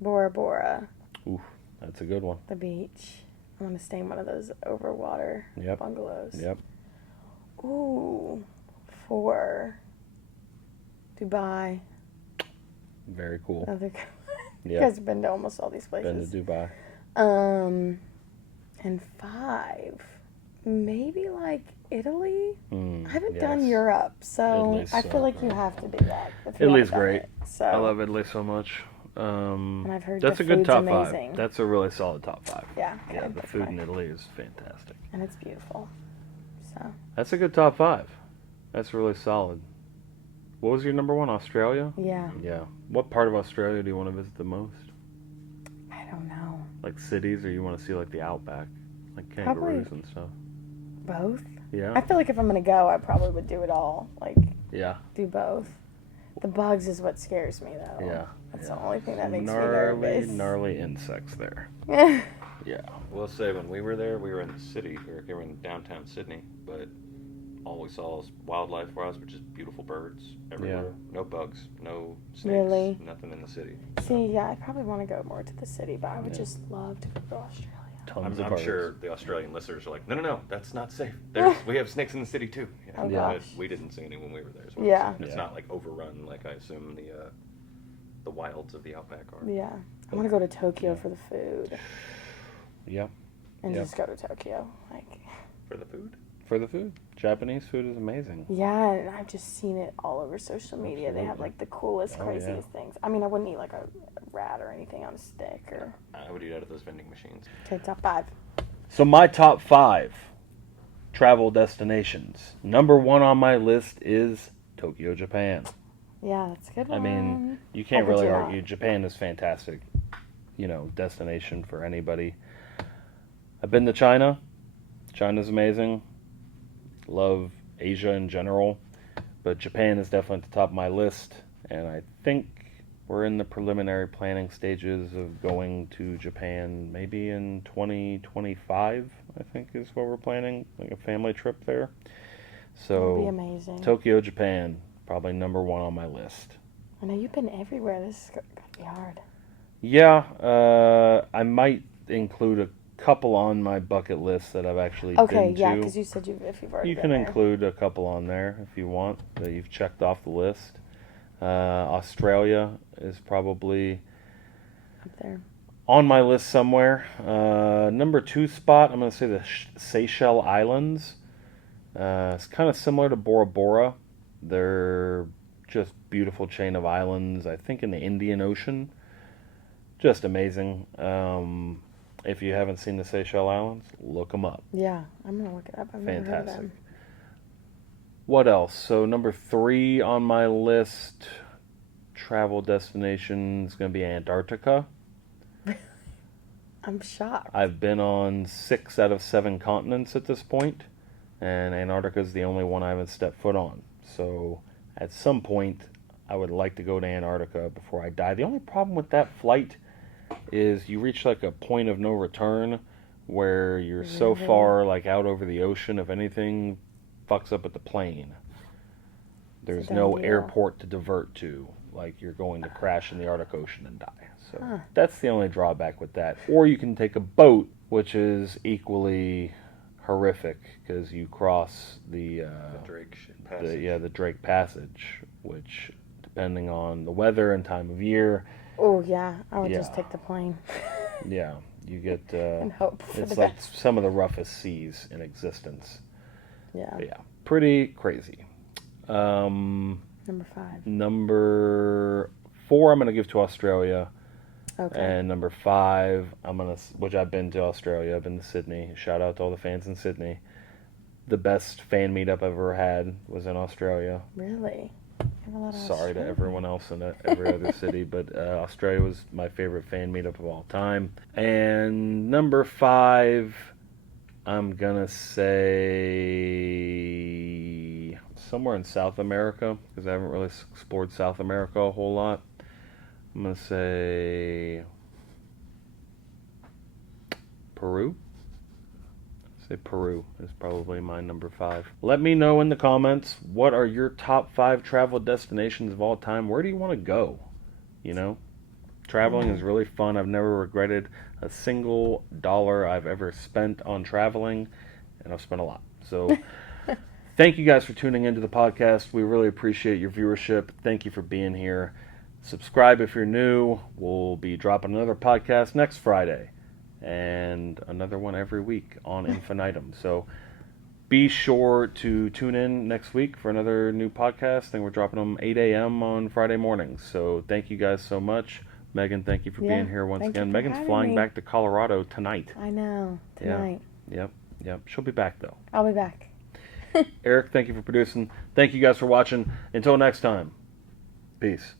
Bora Bora. Ooh, that's a good one. The beach. I want to stay in one of those overwater bungalows. Yep. Ooh, 4, Dubai. Very cool. You guys have been to almost all these places. Been to Dubai. And 5, maybe like Italy. I haven't yes. done Europe, so Italy's I feel like you have to do that. if you Italy's haven't done great. it. So, I love Italy so much. and I've heard That's the a good food's top amazing. 5. That's a really solid top 5. Yeah, Yeah, okay, the that's food fine. in Italy is fantastic. And it's beautiful. So That's a good top 5. That's really solid. What was your number 1? Australia? yeah, Yeah. What part of Australia do you want to visit the most? I don't know. Like cities, or you want to see like the outback, like Probably kangaroos and stuff? Both. Yeah. I feel like if I'm gonna go, I probably would do it all. Like Yeah. do both. The bugs is what scares me though. Yeah. That's the only thing that makes gnarly, me nervous. gnarly insects there. Yeah. Yeah. We'll say when we were there, we were in the city. We were in downtown Sydney, but all we saw was wildlife wise, which is beautiful birds everywhere. Yeah. No bugs, no snakes, Really? nothing in the city. See, yeah, I probably want to go more to the city, but I would just love to go to Australia. Tons of I'm birds. sure the Australian listeners are like, no, that's not safe. We have snakes in the city too. Oh, But gosh. we didn't see any when we were there. So Yeah. it's Yeah. not like overrun like I assume the wilds of the outback are. Yeah. I want to go to Tokyo for the food Yeah. and Yeah. just go to Tokyo. Like, For the food? For the food. Japanese food is amazing. yeah, and I've just seen it all over social media. They have Absolutely. like the coolest, Oh, craziest things. I mean, I wouldn't eat like a rat or anything on a stick or. I would eat out of those vending machines. Okay, top 5. So my top 5 travel destinations. Number 1 on my list is Tokyo, Japan. Yeah, that's a good I one. mean, you can't How could really you not? argue. Japan is fantastic, destination for anybody. I've been to China. China's amazing. Love Asia in general, but Japan is definitely at the top of my list, and I think we're in the preliminary planning stages of going to Japan maybe in 2025, I think is what we're planning, like a family trip there. That'd be So amazing. Tokyo, Japan, probably number 1 on my list. I know you've been everywhere. This is gonna be hard. Yeah, I might include a couple on my bucket list that I've actually Okay, been yeah, to. because you said if you've already You been can there. include a couple on there if you want that you've checked off the list. Australia is probably Up there. on my list somewhere. Number 2 spot, I'm going to say the Seychelles Islands. It's kind of similar to Bora Bora. They're just beautiful chain of islands, I think in the Indian Ocean. Just amazing. If you haven't seen the Seychelles Islands, look them up. Yeah, I'm gonna look it up. I've never heard of Fantastic. them. What else? So number 3 on my list, travel destination is going to be Antarctica. I'm shocked. I've been on 6 out of 7 continents at this point, and Antarctica is the only one I haven't stepped foot on. So at some point, I would like to go to Antarctica before I die. The only problem with that flight is you reach like a point of no return where you're so Really? far like out over the ocean, if anything fucks up at the plane, there's done no deal. airport to divert to. Like you're going to crash in the Arctic Ocean and die. So Huh. that's the only drawback with that. Or you can take a boat, which is equally horrific because you cross the Drake passage. the Drake Passage, which depending on the weather and time of year, Oh yeah, I would just Yeah. take the plane yeah, you get and hope for it's the like best. some of the roughest seas in existence. Yeah. But yeah, pretty crazy. Number 5. Number 4, I'm gonna give to Australia. Okay. And number 5, which I've been to Australia. I've been to Sydney. Shout out to all the fans in Sydney. The best fan meetup I've ever had was in Australia. Really? You have a lot of Sorry to Australian. everyone else in every other city, but Australia was my favorite fan meetup of all time. And number 5, I'm gonna say somewhere in South America because I haven't really explored South America a whole lot. I'm gonna say Peru. Say Peru is probably my number 5. Let me know in the comments, what are your top 5 travel destinations of all time? Where do you want to go? You know, traveling is really fun. I've never regretted a single dollar I've ever spent on traveling, and I've spent a lot. So thank you guys for tuning into the podcast. We really appreciate your viewership. Thank you for being here. Subscribe if you're new. We'll be dropping another podcast next Friday and another one every week on infinitum. So be sure to tune in next week for another new podcast. I think we're dropping them 8 a.m. on Friday mornings. So thank you guys so much. Megan, thank you for Yeah, being here once thank you again. for Megan's having flying me. back to Colorado tonight. I know. Yeah. Tonight. Yep. She'll be back though. I'll be back. Eric, thank you for producing. Thank you guys for watching. Until next time, peace.